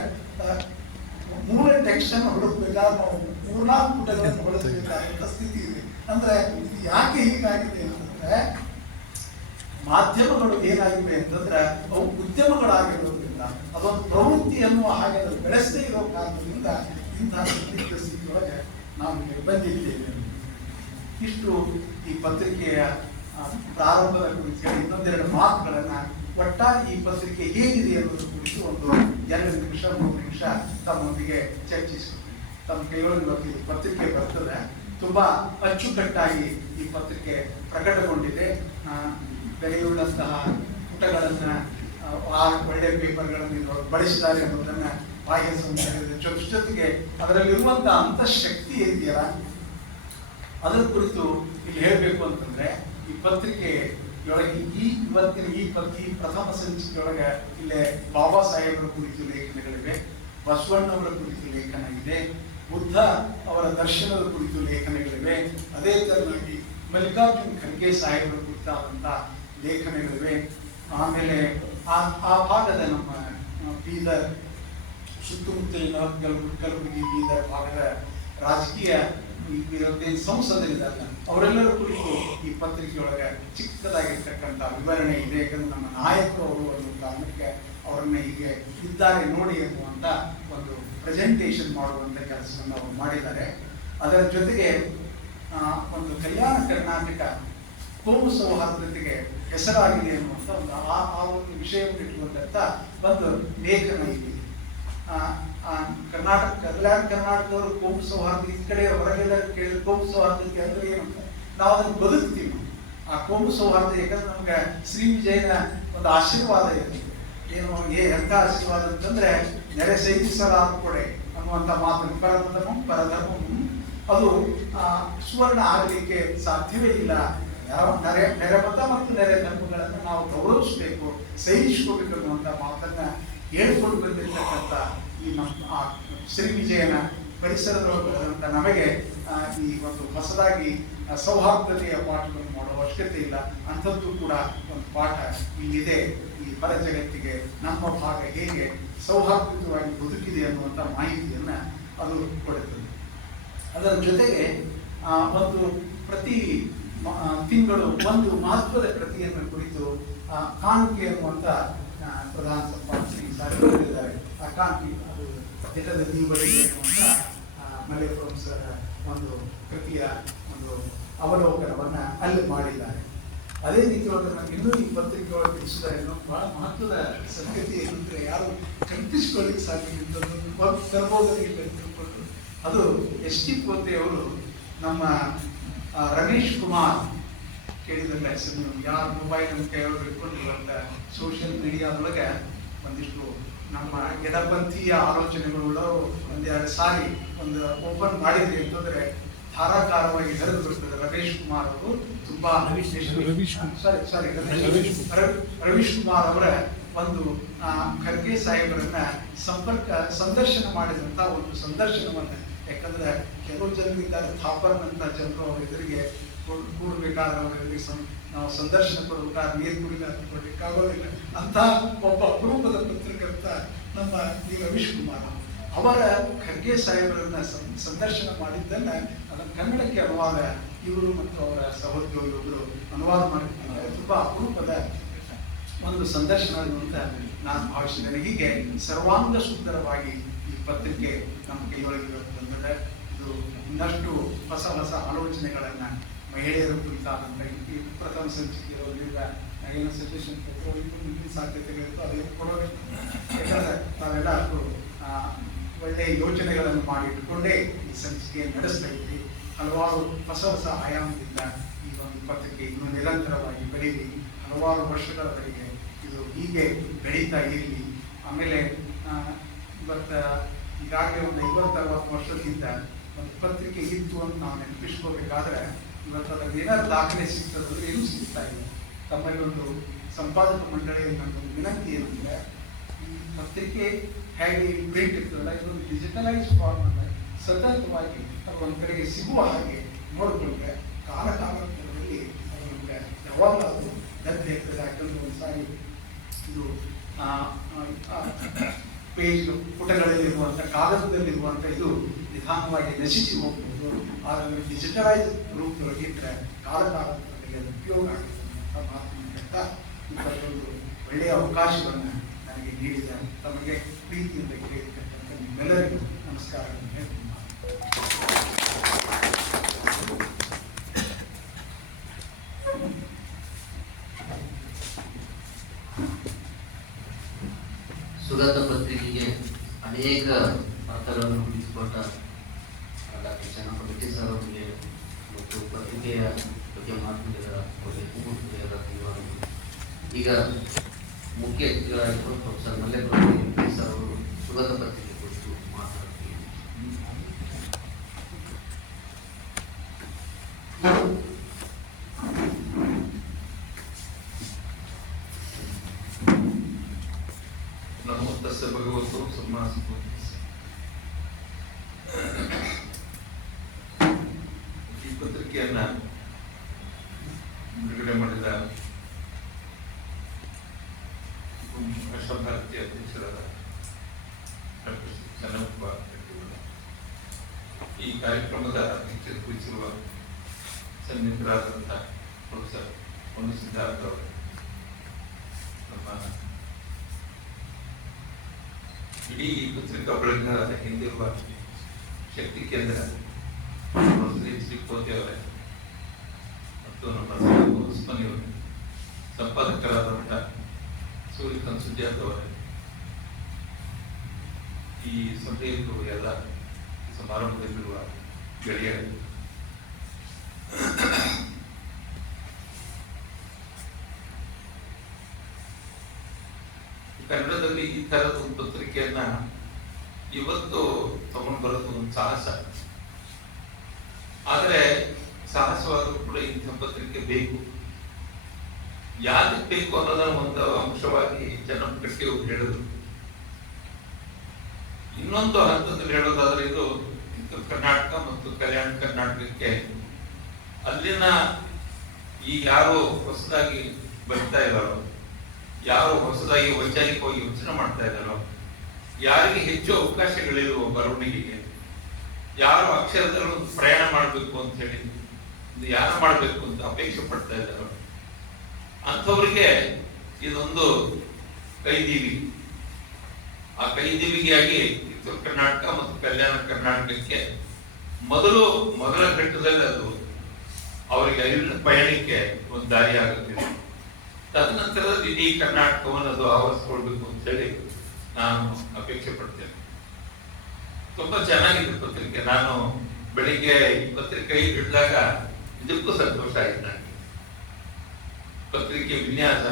3 ಟೆಕ್ಸ್ಟ್ ಅನ್ನು ಹುಡುಕ್ಬೇಕಾದ್ರೆ ನಾವು 3-4 ಪುಟಗಳನ್ನು ಬಳಸಬೇಕಾದಂತ ಸ್ಥಿತಿ ಇದೆ. ಅಂದ್ರೆ ಯಾಕೆ ಹೀಗಾಗಿದೆ ಅಂತಂದ್ರೆ ಮಾಧ್ಯಮಗಳು ಏನಾಗಿವೆ ಅಂತಂದ್ರೆ ಅವು ಉದ್ಯಮಗಳಾಗಿರೋದ್ರಿಂದ, ಅದೊಂದು ಪ್ರವೃತ್ತಿ ಅನ್ನುವ ಹಾಗೆ ಅದು ಬೆಳೆಸದೇ ಇರೋ ಕಾರಣದಿಂದ ಇಂತಹ ಸ್ಥಿತಿಯೊಳಗೆ ನಾವು ಬಂದಿದ್ದೇವೆ. ಇಷ್ಟು ಈ ಪತ್ರಿಕೆಯ ಪ್ರಾರಂಭದ ಕುರಿತು ಇನ್ನೊಂದೆರಡು ಮಾತುಗಳನ್ನ ಒಟ್ಟಾಗಿ ಈ ಪತ್ರಿಕೆ ಹೇಗಿದೆ ಅನ್ನೋದ್ರ ಕುರಿತು ಒಂದು 2 ನಿಮಿಷ 3 ನಿಮಿಷ ತಮ್ಮೊಂದಿಗೆ ಚರ್ಚಿಸ್ತೀನಿ. ತಮ್ಮ ಕೈಯೊಳಗೆ ಇವತ್ತು ಈ ಪತ್ರಿಕೆ ಬರ್ತದೆ. ತುಂಬಾ ಅಚ್ಚುಕಟ್ಟಾಗಿ ಈ ಪತ್ರಿಕೆ ಪ್ರಕಟಗೊಂಡಿದೆ. ಬೆಲೆಯುಳ್ಳಂತಹ ಪುಟಗಳನ್ನ ಒಳ್ಳೆ ಪೇಪರ್ಗಳನ್ನು ಬಳಸಿದ್ದಾರೆ ಅನ್ನೋದನ್ನ ಬಾಹ್ಯ ಸಂಸ್ಥೆಗಳಿದೆ. ಜೊತೆಗೆ ಅದರಲ್ಲಿರುವಂತಹ ಅಂತಃಶಕ್ತಿ ಇದೆಯಲ್ಲ, ಅದರ ಕುರಿತು ಇಲ್ಲಿ ಹೇಳಬೇಕು ಅಂತಂದ್ರೆ ಈ ಪತ್ರಿಕೆಯೊಳಗೆ ಇವತ್ತಿನ ಈ ಪ್ರಥಮ ಸಂಚಿಕೆಯೊಳಗೆ ಇಲ್ಲೇ ಬಾಬಾ ಸಾಹೇಬರ ಕುರಿತು ಲೇಖನಗಳಿವೆ, ಬಸವಣ್ಣವರ ಕುರಿತು ಲೇಖನ ಇದೆ, ಬುದ್ಧ ಅವರ ದರ್ಶನದ ಕುರಿತು ಲೇಖನಗಳಿವೆ, ಅದೇ ತರನಾಗಿ ಮಲ್ಲಿಕಾರ್ಜುನ್ ಖರ್ಗೆ ಸಾಹೇಬರ ಕುರಿತಾದಂಥ ಲೇಖನಗಳಿವೆ. ಆಮೇಲೆ ಆ ಭಾಗದ ನಮ್ಮ ಬೀದರ್ ಸುತ್ತಮುತ್ತಲಿನ ಕಲಬುರಗಿ ಬೀದರ್ ಭಾಗದ ರಾಜಕೀಯ ಸಂಸದರಿದ್ದಾರೆ, ಅವರೆಲ್ಲರ ಕುರಿತು ಈ ಪತ್ರಿಕೆಯೊಳಗೆ ಚಿಕ್ಕದಾಗಿರ್ತಕ್ಕಂಥ ವಿವರಣೆ ಇದೆ. ಯಾಕಂದ್ರೆ ನಮ್ಮ ನಾಯಕರು ಅವರು ಅನ್ನೋ ಕಾರಣಕ್ಕೆ ಅವರನ್ನ ಹೀಗೆ ಇದ್ದಾರೆ ನೋಡಿ ಅನ್ನುವಂಥ ಒಂದು ಪ್ರೆಸೆಂಟೇಷನ್ ಮಾಡುವಂಥ ಕೆಲಸವನ್ನು ಅವರು ಮಾಡಿದ್ದಾರೆ. ಅದರ ಜೊತೆಗೆ ಒಂದು ಕಲ್ಯಾಣ ಕರ್ನಾಟಕ ಕೋಮು ಸೌಹಾರ್ದತೆಗೆ ಹೆಸರಾಗಿದೆ ಅನ್ನುವಂಥ ಒಂದು ವಿಷಯವನ್ನು ಇಟ್ಟುಕೊಂಡಂತ ಒಂದು ಲೇಖನ ಇದೆ. ಕಲ್ಯಾಣ ಕರ್ನಾಟಕದವರು ಕೋಮು ಸೌಹಾರ್ದ, ಈ ಕಡೆ ಹೊರಗೆಲ್ಲ ಕೇಳಿದ್ರೆ ಕೋಮು ಸೌಹಾರ್ದತೆ ಅಂದ್ರೆ ಏನಂತ ನಾವು ಅದನ್ನು ಬದುಕ್ತೀವಿ. ಆ ಕೋಮು ಸೌಹಾರ್ದ ಯಾಕಂದ್ರೆ ನಮ್ಗೆ ಶ್ರೀ ವಿಜಯನ ಒಂದು ಆಶೀರ್ವಾದ ಇದೆ. ಏನು ಎಂಥ ಆಶೀರ್ವಾದ ಅಂತಂದ್ರೆ ನೆರೆ ಸೈನಿಸಲಾದ ಕೊಡೆ ಅನ್ನುವಂಥ ಮಾತನ್ನು ಪರಧರ್ಮಂ ಅದು ಸುವರ್ಣ ಆಗಲಿಕ್ಕೆ ಸಾಧ್ಯವೇ ಇಲ್ಲ. ನೆರೆಮತ ಮತ್ತು ನೆರೆ ಧರ್ಮಗಳನ್ನು ನಾವು ಗೌರವಿಸಬೇಕು, ಸಹಿಸಿಕೊಳ್ಬೇಕು ಅನ್ನುವಂಥ ಮಾತನ್ನ ಹೇಳ್ಕೊಂಡು ಬಂದಿರತಕ್ಕಂಥ ಈ ನಮ್ಮ ಶ್ರೀ ವಿಜಯನ ಪರಿಸರದೊಳಗೆ ಬೆಳೆದಂಥ ನಮಗೆ ಈ ಒಂದು ಹೊಸದಾಗಿ ಸೌಹಾರ್ದತೆಯ ಪಾಠವನ್ನು ಮಾಡುವ ಅವಶ್ಯಕತೆ ಇಲ್ಲ. ಅಂಥದ್ದು ಕೂಡ ಒಂದು ಪಾಠ ಇಲ್ಲಿದೆ. ಈ ಹೊರ ಜಗತ್ತಿಗೆ ನಮ್ಮ ಭಾಗ ಹೇಗೆ ಸೌಹಾರ್ದಯುತವಾಗಿ ಬದುಕಿದೆ ಅನ್ನುವಂಥ ಮಾಹಿತಿಯನ್ನು ಅದು ಕೊಡುತ್ತದೆ. ಅದರ ಜೊತೆಗೆ ಒಂದು ಪ್ರತಿ ತಿಂಗಳು ಒಂದು ಮಹತ್ವದ ಕೃತಿಯನ್ನು ಕುರಿತು ಕಾಣಿಕೆ ಅನ್ನುವಂಥ ಪ್ರಧಾನ ಸಂಪಾದಕಿ ಸಾರಿದ್ದಾರೆ. ಆ ಕಾಣಿಕೆ ಅದು ದಿನದ ದೀಪಗಳಿಗೆ ಅನ್ನುವಂಥ ಮಲೇಪುರಂ ಸರ್ ಒಂದು ಕೃತಿಯ ಒಂದು ಅವಲೋಕನವನ್ನ ಅಲ್ಲಿ ಮಾಡಿದ್ದಾರೆ. ಅದೇ ರೀತಿಯೊಳಗೆ ಇನ್ನೂ ಈ ಪತ್ರಿಕೆ ಒಳಗೆ ತಿಳಿಸಿದ ಬಹಳ ಮಹತ್ವದ ಸಂಗತಿ ಏನಂದ್ರೆ ಯಾರು ಕಲ್ಪಿಸಿಕೊಳ್ಳಿಕ್ಕೆ ಸಾಧ್ಯ ತರಬಹುದರಿಗೆ ತಿಳ್ಕೊಂಡು ಅದು ಎಸ್ ಟಿ ಪೋತೆ ಅವರು ನಮ್ಮ ರಮೇಶ್ ಕುಮಾರ್ ಕೇಳಿದಲ್ಲ ಹೆಸರು, ಯಾರು ಮೊಬೈಲ್ ಅಂತ ಕೈಯೊಳಗೆ ಇಟ್ಕೊಂಡಿರುವಂತ ಸೋಷಿಯಲ್ ಮೀಡಿಯಾದೊಳಗೆ ಒಂದಿಷ್ಟು ನಮ್ಮ ಎಡಪಂಥೀಯ ಆಲೋಚನೆಗಳುಳ್ಳವರು 1-2 ಸಾರಿ ಒಂದು ಓಪನ್ ಮಾಡಿದ್ರಿ ಅಂತಂದ್ರೆ ಧಾರಾಕಾರವಾಗಿ ಹರಿದು ಬರ್ತದೆ. ರಮೇಶ್ ಕುಮಾರ್ ಅವರು ತುಂಬಾ ರವೀಶ್ ಕುಮಾರ್ ಅವರ ಒಂದು ಖರ್ಗೆ ಸಾಹೇಬರನ್ನ ಸಂದರ್ಶನ ಮಾಡಿದಂತ ಒಂದು ಸಂದರ್ಶನವನ್ನ, ಯಾಕಂದ್ರೆ ಕೆಲವು ಜನರಿದ್ದಾರೆ ಥಾಪರ್ನಂತ ಜನರು ಅವ್ರ ಎದುರಿಗೆ ಕೂಡಬೇಕಾದ್ರೆ ಅವ್ರ ಎದುರಿಗೆ ನಾವು ಸಂದರ್ಶನ ಕೊಡಬೇಕಾದ್ರೆ ನೀರು ಕೊಡಲಿಕ್ಕಾಗೋದಿಲ್ಲ ಅಂತ ಒಬ್ಬ ಅಪರೂಪದ ಪತ್ರಕರ್ತ ನಮ್ಮ ಈ ರವೀಶ್ ಕುಮಾರ್ ಅವರ ಖರ್ಗೆ ಸಾಹೇಬರನ್ನ ಸಂದರ್ಶನ ಮಾಡಿದ್ದನ್ನ ಅದನ್ನ ಕನ್ನಡಕ್ಕೆ ಅನುವಾದ ಇವರು ಮತ್ತು ಅವರ ಸಹೋದ್ಯೋಗಿಗಳು ಅನುವಾದ ಮಾಡಿದ್ದಾರೆ. ತುಂಬಾ ಅಪರೂಪದ ಒಂದು ಸಂದರ್ಶನ ಅಂತ ನಾನು ಭಾವಿಸಿದ್ದೇನೆ. ಹೀಗೆ ಸರ್ವಾಂಗ ಸುಂದರವಾಗಿ ಈ ಪತ್ರಿಕೆ ನಮ್ಮ ಕೈಯೊಳಗೆ ಬಂದಿದೆ. ಇದು ಇನ್ನಷ್ಟು ಹೊಸ ಹೊಸ ಆಲೋಚನೆಗಳನ್ನು ಮಹಿಳೆಯರ ಕುರಿತಾದಂಥ ಈ ಪ್ರಥಮ ಸಂಚಿಕೆಯಲ್ಲಿರುವ ಏನು ಸಜೆಷನ್ ಮುಂದಿನ ಸಾಧ್ಯತೆಗಳಿತ್ತು ಅದೇ ಕೊಡಬೇಕು. ಯಾಕಂದರೆ ನಾವೆಲ್ಲ ಒಳ್ಳೆಯ ಯೋಚನೆಗಳನ್ನು ಮಾಡಿಟ್ಟುಕೊಂಡೇ ಈ ಸಂಚಿಕೆ ನಡೆಸ್ತಾ ಇದ್ವಿ. ಹಲವಾರು ಹೊಸ ಹೊಸ ಆಯಾಮದಿಂದ ಈ ಒಂದು ಪತ್ರಿಕೆ ಇನ್ನೂ ನಿರಂತರವಾಗಿ ಬೆಳೀಲಿ, ಹಲವಾರು ವರ್ಷಗಳವರೆಗೆ ಇದು ಹೀಗೆ ಬೆಳೀತಾ ಇರಲಿ. ಆಮೇಲೆ ಇವತ್ತು ಈಗಾಗಲೇ ಒಂದು 50-60 ವರ್ಷದಿಂದ ಒಂದು ಪತ್ರಿಕೆ ಇತ್ತು ಅಂತ ನಾವು ನೆನಪಿಸ್ಕೋಬೇಕಾದ್ರೆ ಇವತ್ತು ಅದರಲ್ಲಿ ಏನಾದ್ರು ದಾಖಲೆ ಸಿಗ್ತದಂದ್ರೆ ಏನೂ ಸಿಗ್ತಾ ಇಲ್ಲ. ತಮ್ಮಲ್ಲಿ ಒಂದು ಸಂಪಾದಕ ಮಂಡಳಿಯಲ್ಲಿ ನನ್ನೊಂದು ವಿನಂತಿ ಏನಂದರೆ, ಈ ಪತ್ರಿಕೆ ಹೇಗೆ ಪ್ರಿಂಟ್ ಇರ್ತದಲ್ಲ, ಇದೊಂದು ಡಿಜಿಟಲೈಸ್ ಫಾರ್ಮ್ ಅಲ್ಲ, ಸತತವಾಗಿ ಅದು ಒಂದು ಕಡೆಗೆ ಸಿಗುವ ಹಾಗೆ ನೋಡಿಕೊಂಡ್ರೆ ಕಾಲಕಾಲದಲ್ಲಿ ನಮಗೆ ಯಾವಾಗಲಾದರೂ ಲಭ್ಯ ಇರ್ತದೆ. ಯಾಕಂದ್ರೆ ಒಂದು ಸಾರಿ ಇದು ಪೇಜ್ ಪುಟಗಳಲ್ಲಿರುವಂಥ ಕಾಗದದಲ್ಲಿರುವಂಥ ಇದು ನಿಧಾನವಾಗಿ ನಶಿಸಿ ಹೋಗ್ಬೋದು. ಆದರೆ ಡಿಜಿಟಲೈಸ್ ರೂಪದೊಳಗೆ ಇಟ್ಟರೆ ಕಾಲಕಾಲದಲ್ಲಿ ಅದು ಉಪಯೋಗ ಆಗುತ್ತೆ ಅಂತ ಮಾತನ್ನು ಹೇಳ್ತಾ ಇವತ್ತೊಂದು ಒಳ್ಳೆಯ ಅವಕಾಶವನ್ನು ನನಗೆ ನೀಡಿದ ತಮಗೆ ಪ್ರೀತಿಯಿಂದ ಕೇಳಿರ್ತಕ್ಕಂಥ ನಿಮ್ಮೆಲ್ಲರಿಗೂ ನಮಸ್ಕಾರಗಳನ್ನು ಹೇಳ್ತೀನಿ. ಸುಗತ ಪತ್ರಿಕೆಗೆ ಅನೇಕ ಅರ್ಥಗಳನ್ನು ಹುಟ್ಟಿಸಿಕೊಟ್ಟ ಡಾಕ್ಟರ್ ಚನ್ನಪತಿ ಸರ್ ಅವರಿಗೆ ಮತ್ತು ಪತ್ರಿಕೆಯ ಬಗ್ಗೆ ಮಾತನಾಡಿದ ಅವರಿಗೆ ಹೃದಯದ ಧನ್ಯವಾದಗಳು. ಈಗ ಮುಖ್ಯ ಅತಿಥಿಗಳಾಗಿರುವ ಪ್ರೊಫೆಸರ್ ಮಲ್ಲೇಗೌಡ ಸರ್ ಅವರು ಸುಗತ ಪತ್ರಿಕೆ ಕುರಿತು ಮಾತನಾಡ್ತೀವಿ. ನಮೋ ತಸ್ಸೆ ಭಗವತೋ ಸಮ್ಮಾ ಸಂಬುದ್ಧಸ್ಸೆ. ಈ ಪತ್ರಿಕೆಯನ್ನ ಬಿಡುಗಡೆ ಮಾಡಿದ ವಿಶ್ವಭಾರತಿ ಅಧ್ಯಕ್ಷರಾದ ಡಾಕ್ಟರ್ ಚನ್ನಪ್ಪ ಈ ಕಾರ್ಯಕ್ರಮದ ಅಧ್ಯಕ್ಷತೆ ವಹಿಸಿರುವ ಸನ್ನಿಹಿತರಾದಂತಹ ಪ್ರೊಫೆಸರ್ ಪೊನ್ನು ಸಿದ್ಧಾರ್ಥ ಅವರು, ನಮ್ಮ ಇಡೀ ಪತ್ರಿಕಾ ಬೆಳಗಾದ ಹಿಂದಿರುವ ಶಕ್ತಿ ಕೇಂದ್ರ ಶ್ರೀ ಕೋತೆ ಅವರೇ ಮತ್ತು ನಮ್ಮ ಉಸ್ಮಾನಿಯವರೇ, ಸಂಪಾದಕರಾದಂಥ ಸೂರ್ಯಕಾಂತ್ ಸುಜಾತ್ ಅವರೇ, ಈ ಸಭೆಯಲ್ಲಿರುವ ಎಲ್ಲ ಸಮಾರಂಭದಲ್ಲಿರುವ ಗೆಳೆಯರೇ, ಕನ್ನಡದಲ್ಲಿ ಈ ತರದ ಒಂದು ಪತ್ರಿಕೆಯನ್ನ ಇವತ್ತು ತಗೊಂಡು ಬರೋದು ಒಂದು ಸಾಹಸ. ಆದರೆ ಸಾಹಸವಾದರೂ ಕೂಡ ಇಂಥ ಪತ್ರಿಕೆ ಬೇಕು. ಯಾಕೆ ಬೇಕು ಅನ್ನೋದನ್ನ ಒಂದು ಅಂಶವಾಗಿ ಚನ್ನಪಟ್ಟಿ ಅವರು ಹೇಳಿದ್ರು. ಇನ್ನೊಂದು ಹಂತದಲ್ಲಿ ಹೇಳೋದಾದ್ರೆ ಇದು ಕರ್ನಾಟಕ ಮತ್ತು ಕಲ್ಯಾಣ ಕರ್ನಾಟಕಕ್ಕೆ ಅಲ್ಲಿನ ಈ ಯಾರು ಹೊಸದಾಗಿ ಬರ್ತಾ ಇದ್ದಾರೋ, ಯಾರು ಹೊಸದಾಗಿ ವೈಚಾರಿಕವಾಗಿ ಯೋಚನೆ ಮಾಡ್ತಾ ಇದ್ದಾರೋ, ಯಾರಿಗೆ ಹೆಚ್ಚು ಅವಕಾಶಗಳಿರುವ ಬರವಣಿಗೆಗೆ, ಯಾರು ಅಕ್ಷರದಲ್ಲಿ ಒಂದು ಪ್ರಯಾಣ ಮಾಡಬೇಕು ಅಂತ ಹೇಳಿ ಯಾರು ಮಾಡಬೇಕು ಅಂತ ಅಪೇಕ್ಷೆ ಪಡ್ತಾ ಇದ್ದಾರೋ ಅಂಥವರಿಗೆ ಇದೊಂದು ಕೈದೀವಿ. ಆ ಕೈದೀವಿಗೆಯಾಗಿ ಕಿತ್ತೂರು ಕರ್ನಾಟಕ ಮತ್ತು ಕಲ್ಯಾಣ ಕರ್ನಾಟಕಕ್ಕೆ ಮೊದಲ ಘಟ್ಟದಲ್ಲಿ ಅದು ಅವರಿಗೆ ಅರಿವಿನ ಪಯಣಕ್ಕೆ ಒಂದು ದಾರಿ ಆಗುತ್ತಿದೆ. ತದನಂತರದಲ್ಲಿ ಇಡೀ ಕರ್ನಾಟಕವನ್ನು ಅದು ಆವರಿಸಿಕೊಳ್ಬೇಕು ಅಂತ ಹೇಳಿ ನಾನು ಅಪೇಕ್ಷೆ ಪಡ್ತೇನೆ. ತುಂಬಾ ಚೆನ್ನಾಗಿದೆ ಪತ್ರಿಕೆ. ನಾನು ಬೆಳಿಗ್ಗೆ ಈ ಪತ್ರಿಕೆ ಹಿಡಿದಾಗ ಇದಕ್ಕೂ ಸಂತೋಷ ಆಯ್ತು ನನಗೆ. ಪತ್ರಿಕೆ ವಿನ್ಯಾಸ,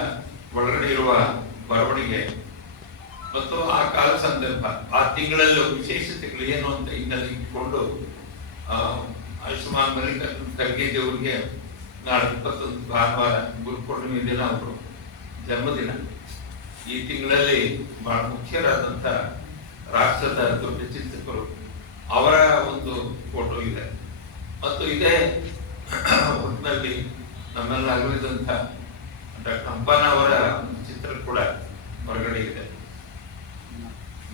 ಒಳಗಡೆ ಇರುವ ಬರವಣಿಗೆ ಮತ್ತು ಆ ಕಾಲ ಸಂದರ್ಭ, ಆ ತಿಂಗಳಲ್ಲಿ ವಿಶೇಷತೆಗಳು ಏನು ಅಂತ ಹಿನ್ನೆಲೆ ಇಟ್ಕೊಂಡು ಆಯುಷ್ಮಾನ್ ಮಲ್ಲಿಕಾರ್ಜುನ್ ಖರ್ಗೆ ಅವರಿಗೆ ನಾಳೆ 21 ಭಾನುವಾರ ಗುರುಪೂರ್ಣಿಮೆ ದಿನ ಅವರು ಜನ್ಮದಿನ. ಈ ತಿಂಗಳಲ್ಲಿ ಬಹಳ ಮುಖ್ಯರಾದಂಥ ರಾಷ್ಟ್ರದ ದೊಡ್ಡ ಚಿಂತಕರು ಅವರ ಒಂದು ಫೋಟೋ ಇದೆ. ಮತ್ತು ಇದೇ ಹೊತ್ತಿನಲ್ಲಿ ನಮ್ಮೆಲ್ಲ ಅಗಲಿದಂಥ ಡಾಕ್ಟರ್ ಹಂಪನ ಅವರ ಒಂದು ಚಿತ್ರ ಕೂಡ ಹೊರಗಡೆ ಇದೆ.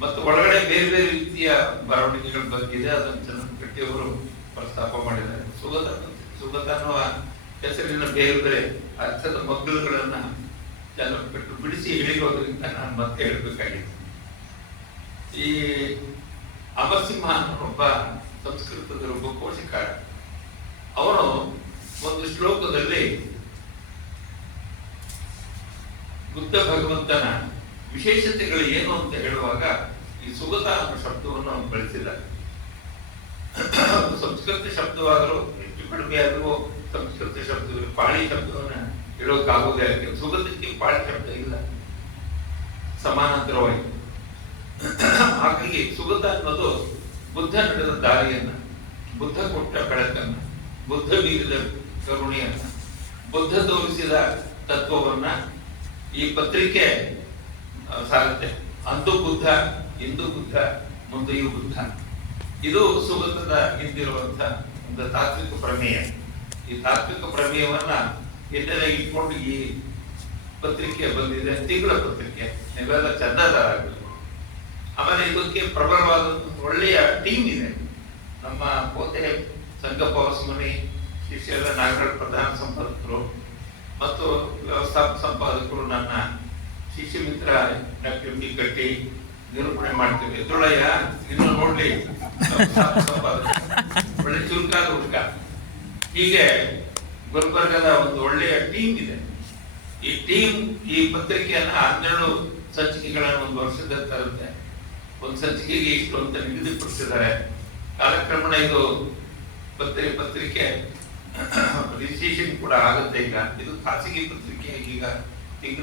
ಮತ್ತು ಒಳಗಡೆ ಬೇರೆ ಬೇರೆ ರೀತಿಯ ಬರವಣಿಗೆಗಳ ಬಗ್ಗೆ ಇದೆ. ಅದನ್ನು ಚನ್ನಪಟ್ಟಿ ಅವರು ಪ್ರಸ್ತಾಪ ಮಾಡಿದ್ದಾರೆ. ಸುಗತ ಅನ್ನುವ ಹೆಸರಿನ ಬೇರೆ ಬೇರೆ ಅರ್ಥದ ಮಗ್ಗಲುಗಳನ್ನ ಚನ್ನಪಟ್ಟಿ ಬಿಡಿಸಿ ಹೇಳಿರೋದ್ರಿಂದ ನಾನು ಮತ್ತೆ ಹೇಳಬೇಕಾಗಿದೆ. ಈ ಅಮರಸಿಂಹ ಒಬ್ಬ ಸಂಸ್ಕೃತದ ಒಬ್ಬ ಕೋಶಕಾರ. ಅವನು ಒಂದು ಶ್ಲೋಕದಲ್ಲಿ ಬುದ್ಧ ಭಗವಂತನ ವಿಶೇಷತೆಗಳು ಏನು ಅಂತ ಹೇಳುವಾಗ ಈ ಸುಗತ ಅನ್ನೋ ಶಬ್ದವನ್ನು ಅವನು ಬಳಸಿದ. ಸಂಸ್ಕೃತ ಶಬ್ದವಾದರೂ ಹೆಚ್ಚು ಕಡಿಮೆ ಆದರೂ ಸಂಸ್ಕೃತ ಶಬ್ದಗಳು ಪಾಳಿ ಶಬ್ದವನ್ನ ಹೇಳೋಕ್ಕಾಗೋದೇ. ಸುಗತಕ್ಕೆ ಪಾಳಿ ಶಬ್ದ ಇಲ್ಲ, ಸಮಾನಾಂತರವಾಗಿ. ಹಾಗಾಗಿ ಸುಗತ ಅನ್ನೋದು ಬುದ್ಧ ನಡೆದ ದಾರಿಯನ್ನ, ಬುದ್ಧ ಕೊಟ್ಟ ಬೆಳಕನ್ನ, ಬುದ್ಧ ಬೀರಿದ ಕರುಣೆಯನ್ನ, ಬುದ್ಧ ತೋರಿಸಿದ ತತ್ವವನ್ನ ಈ ಪತ್ರಿಕೆ ಸಾಗುತ್ತೆ. ಅಂದು ಬುದ್ಧ, ಇಂದು ಬುದ್ಧ, ಮುಂದೆಯೂ ಬುದ್ಧ. ಇದು ಸುಗತದ ಹಿಂದಿರುವಂತ ಒಂದು ತಾತ್ವಿಕ ಪ್ರಮೇಯ. ಈ ತಾತ್ವಿಕ ಪ್ರಮೇಯವನ್ನ ಎಲ್ಲೆಲ್ಲ ಇಟ್ಕೊಂಡು ಈ ಪತ್ರಿಕೆ ಬಂದಿದೆ. ತಿಂಗಳ ಪತ್ರಿಕೆ, ನೀವೆಲ್ಲ ಚಂದಾದಾರರಾಗಬೇಕು. ಆಮೇಲೆ ಇದಕ್ಕೆ ಪ್ರಬಲವಾದ ಒಳ್ಳೆಯ ಟೀಮ್ ಇದೆ. ನಮ್ಮ ಪೋತೆ ಸಂಗಪ್ಪ ಹೊಸಮನಿ ಶಿಷ್ಯರ ನಾಗರಾಜ್ ಪ್ರಧಾನ ಸಂಪಾದಕರು ಮತ್ತು ವ್ಯವಸ್ಥಾಪಕ ಸಂಪಾದಕರು ನನ್ನ ಶಿಷ್ಯ ಮಿತ್ರ ಡಾಕ್ಟರ್ ಎಂ ಡಿ ಕಟ್ಟಿ ನಿರೂಪಣೆ ಮಾಡ್ತೀವಿ. ಎದುರಯ್ಯ ಇನ್ನು ನೋಡ್ಲಿ ಸಂಪಾದಕ ಒಳ್ಳೆ ಚುರುಕಾದ ಹುಡುಗ. ಹೀಗೆ ಗುಲ್ಬರ್ಗದ ಒಂದು ಒಳ್ಳೆಯ ಟೀಮ್ ಇದೆ. ಈ ಟೀಮ್ ಈ ಪತ್ರಿಕೆಯನ್ನ 12 ಸಂಚಿಕೆಗಳನ್ನು ಒಂದು ವರ್ಷದ ತರುತ್ತೆ. ಒಂದು ಸಂಚಿಕೆಗೆ ಇಷ್ಟು ಅಂತ ನಿಗದಿಪಡಿಸಿದ್ದಾರೆ. ಕಾಲಕ್ರಮೇಣ ಇದು ಪತ್ರಿಕೆ ರಿಜಿಸ್ಟ್ರೇಷನ್ ಕೂಡ ಆಗುತ್ತೆ. ಈಗ ಇದು ಖಾಸಗಿ ಪತ್ರಿಕೆ, ಈಗ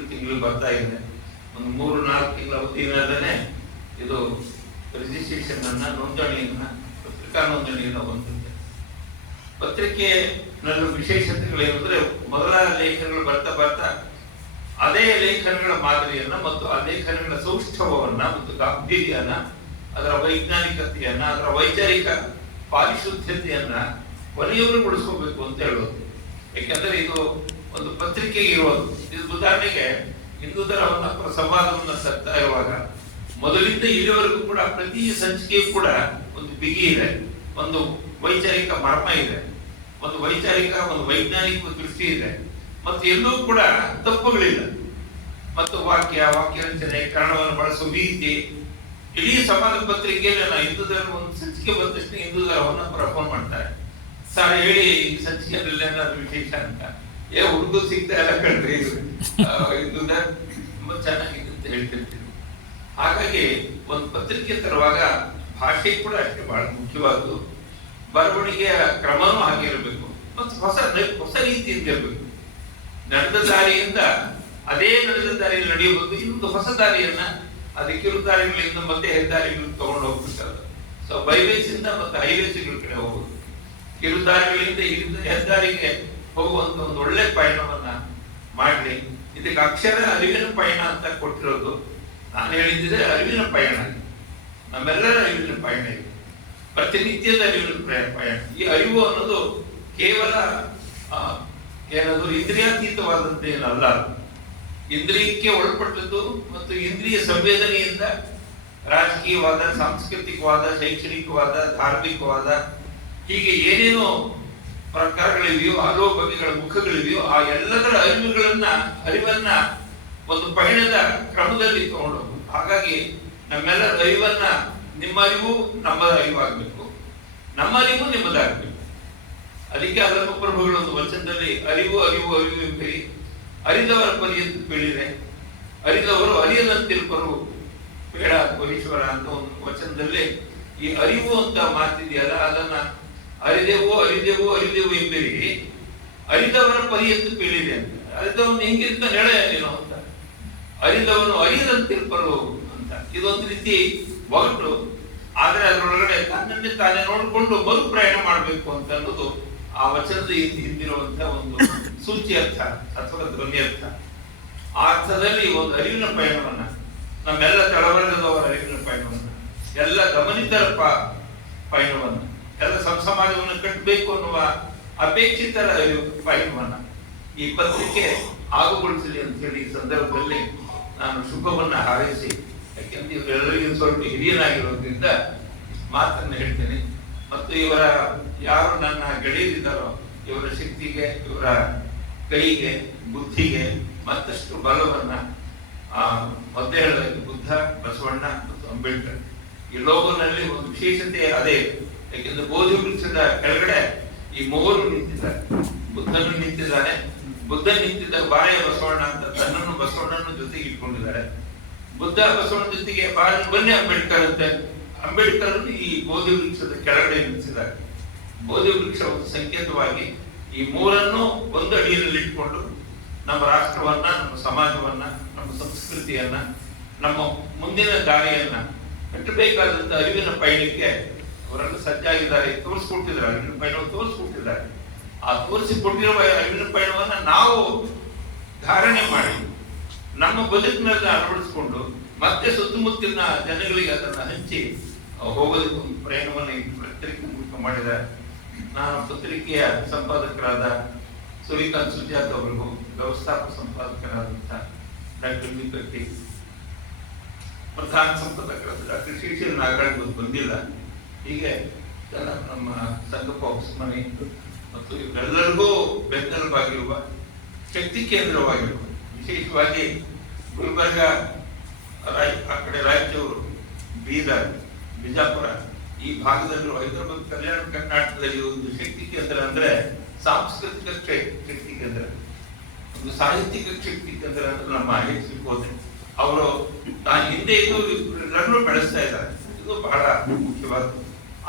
ತಿಂಗಳು ಬರ್ತಾ ಇದೆ. ಒಂದು 3-4 ತಿಂಗಳ ಅವಧಿಯಲ್ಲೇ ಇದು ರಿಜಿಸ್ಟ್ರೇಷನ್ ಅನ್ನ, ನೋಂದಣಿಯನ್ನ, ಪತ್ರಿಕಾ ನೋಂದಣಿಯನ್ನ ಹೊಂದಿದೆ. ಪತ್ರಿಕೆನಲ್ಲಿ ವಿಶೇಷತೆಗಳೇನೆಂದ್ರೆ ಮೊದಲ ಲೇಖನಗಳು ಬರ್ತಾ ಅದೇ ಲೇಖನಗಳ ಮಾದರಿಯನ್ನ ಮತ್ತು ಆ ಲೇಖನಗಳ ಸೌಷ್ಠವನ್ನ ಮತ್ತು ಗಾಂಭೀರ್ಯನ, ಅದರ ವೈಜ್ಞಾನಿಕತೆಯನ್ನ, ಅದರ ವೈಚಾರಿಕ ಪಾರಿಶುದ್ಧತೆಯನ್ನ ಕೊನೆಯವರೆಗೂ ಉಳಿಸ್ಕೋಬೇಕು ಅಂತ ಹೇಳೋದು. ಯಾಕೆಂದ್ರೆ ಇದು ಒಂದು ಪತ್ರಿಕೆಗೆ ಇರೋದು. ಇದು ಉದಾಹರಣೆಗೆ ಹಿಂದೂ ಧರ್ಮವನ್ನ ಸಂವಾದವನ್ನ ತರ್ತಾ ಇರುವಾಗ ಮೊದಲಿಂದ ಇಲ್ಲಿವರೆಗೂ ಕೂಡ ಪ್ರತಿ ಸಂಚಿಕೆಯೂ ಕೂಡ ಒಂದು ಬಿಗಿ ಇದೆ, ಒಂದು ವೈಚಾರಿಕ ಮರ್ಮ ಇದೆ, ಒಂದು ವೈಚಾರಿಕ, ಒಂದು ವೈಜ್ಞಾನಿಕ ದೃಷ್ಟಿ ಇದೆ, ಮತ್ತು ಎಲ್ಲೂ ಕೂಡ ತಪ್ಪುಗಳಿಲ್ಲ. ಮತ್ತು ವಾಕ್ಯ ರಚನೆ, ಕನ್ನಡವನ್ನು ಬಳಸುವ ರೀತಿ, ಇಡೀ ಸಮಾಜ ಪತ್ರಿಕೆಯಲ್ಲಿ ನಾವು ಹಿಂದೂ ಧರ್ಮ ಒಂದು ಸಂಚಿಕೆ ಬಂದ ತಕ್ಷಣ ಹಿಂದೂ ಧರ್ಮವನ್ನು ಪ್ರಫೋನ್ ಮಾಡ್ತಾರೆ. ಸರ್ ಹೇಳಿ ಈ ಸಂಚಿಕೆಯಲ್ಲಿ ಏನಾದ್ರು ವಿಶೇಷ ಅಂತ. ಹುಡುಗ ಸಿಗ್ತಾ ಇಲ್ಲ ಕಣ್ರಿ, ಹಿಂದೂ ಧರ್ಮ ತುಂಬಾ ಚೆನ್ನಾಗಿದೆ ಅಂತ ಹೇಳ್ತಿರ್ತೀವಿ. ಹಾಗಾಗಿ ಒಂದು ಪತ್ರಿಕೆ ತರುವಾಗ ಭಾಷೆ ಕೂಡ ಅಷ್ಟೇ ಬಹಳ ಮುಖ್ಯವಾದ್ದು. ಬರವಣಿಗೆಯ ಕ್ರಮನೂ ಹಾಗೆ ಇರಬೇಕು ಮತ್ತು ಹೊಸ ರೀತಿಯಿಂದ ಇರಬೇಕು. ನಡೆದ ದಾರಿಯಿಂದ ಅದೇ ನಡೆದ ದಾರಿಯಲ್ಲಿ ನಡೆಯಬಹುದು. ಇನ್ನೊಂದು ಹೊಸ ದಾರಿಯನ್ನ, ಅದು ಕಿರು ದಾರಿಗಳಿಂದ ಮತ್ತೆ ಹೆದ್ದಾರಿಗಳನ್ನು ತಗೊಂಡು ಹೋಗ್ಬೇಕಾದ. ಸೊ ಬೈವೇಸ್ ಇಂದ ಮತ್ತೆ ಹೈವೇಸ್ಗಳ ಕಡೆ ಹೋಗುದು, ಕಿರು ದಾರಿಗಳಿಂದ ಹೆದ್ದಾರಿಗೆ ಹೋಗುವಂತ ಒಂದು ಒಳ್ಳೆ ಪಯಣವನ್ನ ಮಾಡ್ಲಿ. ಇದಕ್ಕೆ ಅಕ್ಷರ ಅರಿವಿನ ಪಯಣ ಅಂತ ಕೊಟ್ಟಿರೋದು. ನಾನು ಹೇಳಿದ್ದೆ ಅರಿವಿನ ಪಯಣ, ನಮ್ಮೆಲ್ಲರ ಅರಿವಿನ ಪಯಣ ಇದೆ, ಪ್ರತಿನಿತ್ಯದ ಅರಿವಿನ ಪಯಣ. ಈ ಅರಿವು ಅನ್ನೋದು ಕೇವಲ ಏನದು ಇಂದ್ರಿಯಾತೀತವಾದದ್ದೇನಲ್ಲ, ಇಂದ್ರಿಯಕ್ಕೆ ಒಳಪಟ್ಟದ್ದು ಮತ್ತು ಇಂದ್ರಿಯ ಸಂವೇದನೆಯಿಂದ ರಾಜಕೀಯವಾದ, ಸಾಂಸ್ಕೃತಿಕವಾದ, ಶೈಕ್ಷಣಿಕವಾದ, ಧಾರ್ಮಿಕವಾದ, ಹೀಗೆ ಏನೇನೋ ಪ್ರಕಾರಗಳಿವೆಯೋ, ಹಲವು ಬಗೆಗಳ ಮುಖಗಳಿವೆಯೋ, ಆ ಎಲ್ಲದರ ಅರಿವನ್ನ ಒಂದು ಪಯಣದ ಕ್ರಮದಲ್ಲಿ ತಗೊಂಡು. ಹಾಗಾಗಿ ನಮ್ಮೆಲ್ಲರ ಅರಿವನ್ನ, ನಿಮ್ಮ ಅರಿವು ನಮ್ಮದ ಅರಿವಾಗಬೇಕು, ನಮ್ಮ ಅರಿವು ನಿಮ್ಮದಾಗಬೇಕು. ಅದಕ್ಕೆ ಅಲ್ಲಮ ಪ್ರಭುಗಳ ಒಂದು ವಚನದಲ್ಲಿ ಅರಿವು ಎಂಬೀರಿ, ಅರಿದವರ ಪರಿಯಂತ ಬೀಳಿದೆ, ಅರಿದವರು ಅರಿಯದಂತಿರುವರು ಬೇಡ ಪರೀಶ್ವರ ಅಂತ ಒಂದು ವಚನದಲ್ಲಿ ಈ ಅರಿವು ಅಂತ ಮಾತಿದೆಯಲ್ಲ, ಅದನ್ನ ಅರಿದೆವು ಎಂಬೀರಿ, ಅರಿದವರ ಪರಿಯಂತ ಬೀಳಿದೆ ಅಂತ. ಅರಿದವನು ಹೆಂಗಿರ್ತಾನೆ ಹೇಳ ಏನೋ ಅಂತ, ಅರಿದವನು ಅರಿಯದಂತಿರುವರು ಅಂತ. ಇದೊಂದು ರೀತಿ ಒಗಟು, ಆದ್ರೆ ಅದರೊಳಗಡೆ ತನ್ನನ್ನೇ ತಾನೇ ನೋಡಿಕೊಂಡು ಮರು ಪ್ರಯಾಣ ಮಾಡಬೇಕು ಅಂತ ಅನ್ನೋದು ಆ ವಚನದ ಹಿಂದಿರುವಂತ ಒಂದು ಸೂಚಿ ಅರ್ಥ ಅಥವಾ ಧ್ವನಿ ಅರ್ಥ. ಆ ಅರ್ಥದಲ್ಲಿ ಒಂದು ಅರಿವಿನ ಪಯಣವನ್ನ, ನಮ್ಮೆಲ್ಲ ತಳವರ್ಗದವರ ಅರಿವಿನ ಪಯಣವನ್ನ, ಎಲ್ಲ ಗಮನಿತರ ಪಯಣವನ್ನ, ಎಲ್ಲ ಸಮಾಜವನ್ನು ಕಟ್ಟಬೇಕು ಅನ್ನುವ ಅಪೇಕ್ಷಿತರ ಪಯಣವನ್ನ ಈ ಪತ್ರಿಕೆ ಆಗುಗೊಳಿಸಲಿ ಅಂತ ಹೇಳಿ ಈ ಸಂದರ್ಭದಲ್ಲಿ ನಾನು ಶುಭವನ್ನ ಹಾರೈಸಿ, ಯಾಕೆಂದ್ರೆ ಇವರೆಲ್ಲರಿಗೂ ಸ್ವಲ್ಪ ಹಿರಿಯನಾಗಿರೋದ್ರಿಂದ ಮಾತನ್ನು ಹೇಳ್ತೇನೆ. ಮತ್ತು ಇವರ ಯಾರು ನನ್ನ ಗೆಳೆಯರಿದ್ದಾರೋ ಇವರ ಶಕ್ತಿಗೆ, ಇವರ ಕೈಗೆ, ಬುದ್ಧಿಗೆ ಮತ್ತಷ್ಟು ಬಲವನ್ನ ಮೊದಲೇ ಹೇಳಿದ ಬುದ್ಧ, ಬಸವಣ್ಣ ಮತ್ತು ಅಂಬೇಡ್ಕರ್ ಈ ಲೋಗೋನಲ್ಲಿ ಒಂದು ವಿಶೇಷತೆ ಅದೇ. ಯಾಕೆಂದ್ರೆ ಬೋಧಿ ವೃಕ್ಷದ ಕೆಳಗಡೆ ಈ ಮೂವರು ನಿಂತಿದ್ದಾರೆ. ಬುದ್ಧನು ನಿಂತಿದ್ದಾನೆ. ಬುದ್ಧ ನಿಂತಿದ್ದಾಗ ಬಾಳೆಯ ಬಸವಣ್ಣ ಅಂತ ತನ್ನನ್ನು ಬಸವಣ್ಣನ ಜೊತೆಗೆ ಇಟ್ಕೊಂಡಿದ್ದಾರೆ. ಬುದ್ಧ ಬಸವಣ್ಣ ಜೊತೆಗೆ ಬನ್ನಿ ಅಂಬೇಡ್ಕರ್ ಅಂತ ಅಂಬೇಡ್ಕರ್ ಈ ಬೋಧಿ ವೃಕ್ಷದ ಕೆಳಗಡೆ ನಿಲ್ಲಿಸಿದ್ದಾರೆ. ಬೋಧಿ ವೃಕ್ಷ ಒಂದು ಸಂಕೇತವಾಗಿ ಈ ಮೂರನ್ನು ಒಂದು ಅಡಿಯಲ್ಲಿ ಇಟ್ಕೊಂಡು ನಮ್ಮ ರಾಷ್ಟ್ರವನ್ನ, ನಮ್ಮ ಸಮಾಜವನ್ನ, ನಮ್ಮ ಸಂಸ್ಕೃತಿಯನ್ನ, ನಮ್ಮ ಮುಂದಿನ ದಾರಿಯನ್ನ ಕಟ್ಟಬೇಕಾದಂತ ಅರಿವಿನ ಪಯಣಕ್ಕೆ ಅವರೆಲ್ಲ ಸಜ್ಜಾಗಿದ್ದಾರೆ. ತೋರಿಸ್ಕೊಟ್ಟಿದ್ದಾರೆ, ಅರಿವಿನ ಪಯಣವನ್ನು ತೋರಿಸ್ಕೊಟ್ಟಿದ್ದಾರೆ. ಆ ತೋರಿಸಿಕೊಟ್ಟಿರುವ ಅರಿವಿನ ಪಯಣವನ್ನ ನಾವು ಧಾರಣೆ ಮಾಡಿ ನಮ್ಮ ಬದುಕಿನಲ್ಲಿ ಅಳವಡಿಸಿಕೊಂಡು ಮತ್ತೆ ಸುತ್ತಮುತ್ತಲಿನ ಜನಗಳಿಗೆ ಅದನ್ನ ಹಂಚಿ ಹೋಗೋದಕ್ಕೆ ಒಂದು ಪ್ರಯಾಣವನ್ನು ಈ ಪತ್ರಿಕೆ ಮೂಲಕ ಮಾಡಿದ್ದಾರೆ. ನಾನು ಪತ್ರಿಕೆಯ ಸಂಪಾದಕರಾದ ಸೂರ್ಯಕಾಂತ್ ಸುಜಾತ್ ಅವರಿಗೂ, ವ್ಯವಸ್ಥಾಪಕ ಸಂಪಾದಕರಾದಂಥ ಡಾಕ್ಟರ್ ಬಿ ಕಟ್ಟಿ, ಪ್ರಧಾನ ಸಂಪಾದಕರಾದ ಡಾಕ್ಟರ್ ಶ್ರೀಶೈಲ ನಾಗರಾಜ್ ಬಂದಿಲ್ಲ, ಹೀಗೆ ನಮ್ಮ ಸಂಗಪ್ಪ ಹೊಸಮನಿ ಮತ್ತು ಇವರೆಲ್ಲರಿಗೂ ಬೆನ್ನೆಲುಬಾಗಿರುವ, ಶಕ್ತಿ ಕೇಂದ್ರವಾಗಿರುವ, ವಿಶೇಷವಾಗಿ ಗುಲ್ಬರ್ಗ, ಆ ಕಡೆ ರಾಯಚೂರು, ಬೀದರ್, ಬಿಜಾಪುರ ಈ ಭಾಗದಲ್ಲಿರುವ, ಹೈದರಾಬಾದ್, ಕಲ್ಯಾಣ ಕರ್ನಾಟಕದಲ್ಲಿ ಒಂದು ಶಕ್ತಿ ಕೇಂದ್ರ ಅಂದ್ರೆ ಸಾಂಸ್ಕೃತಿಕ ಶಕ್ತಿ ಕೇಂದ್ರ, ಒಂದು ಸಾಹಿತ್ಯಿಕ ಶಕ್ತಿ ಕೇಂದ್ರ ಅಂದ್ರೆ ನಮ್ಮ ಹೆಚ್ಚಿಕೋದೆ. ಅವರು ತಾನು ಹಿಂದೆ ಇದು ಎಲ್ಲರನ್ನೂ ಬೆಳೆಸ್ತಾ ಇದ್ದಾರೆ. ಇದು ಬಹಳ ಮುಖ್ಯವಾದ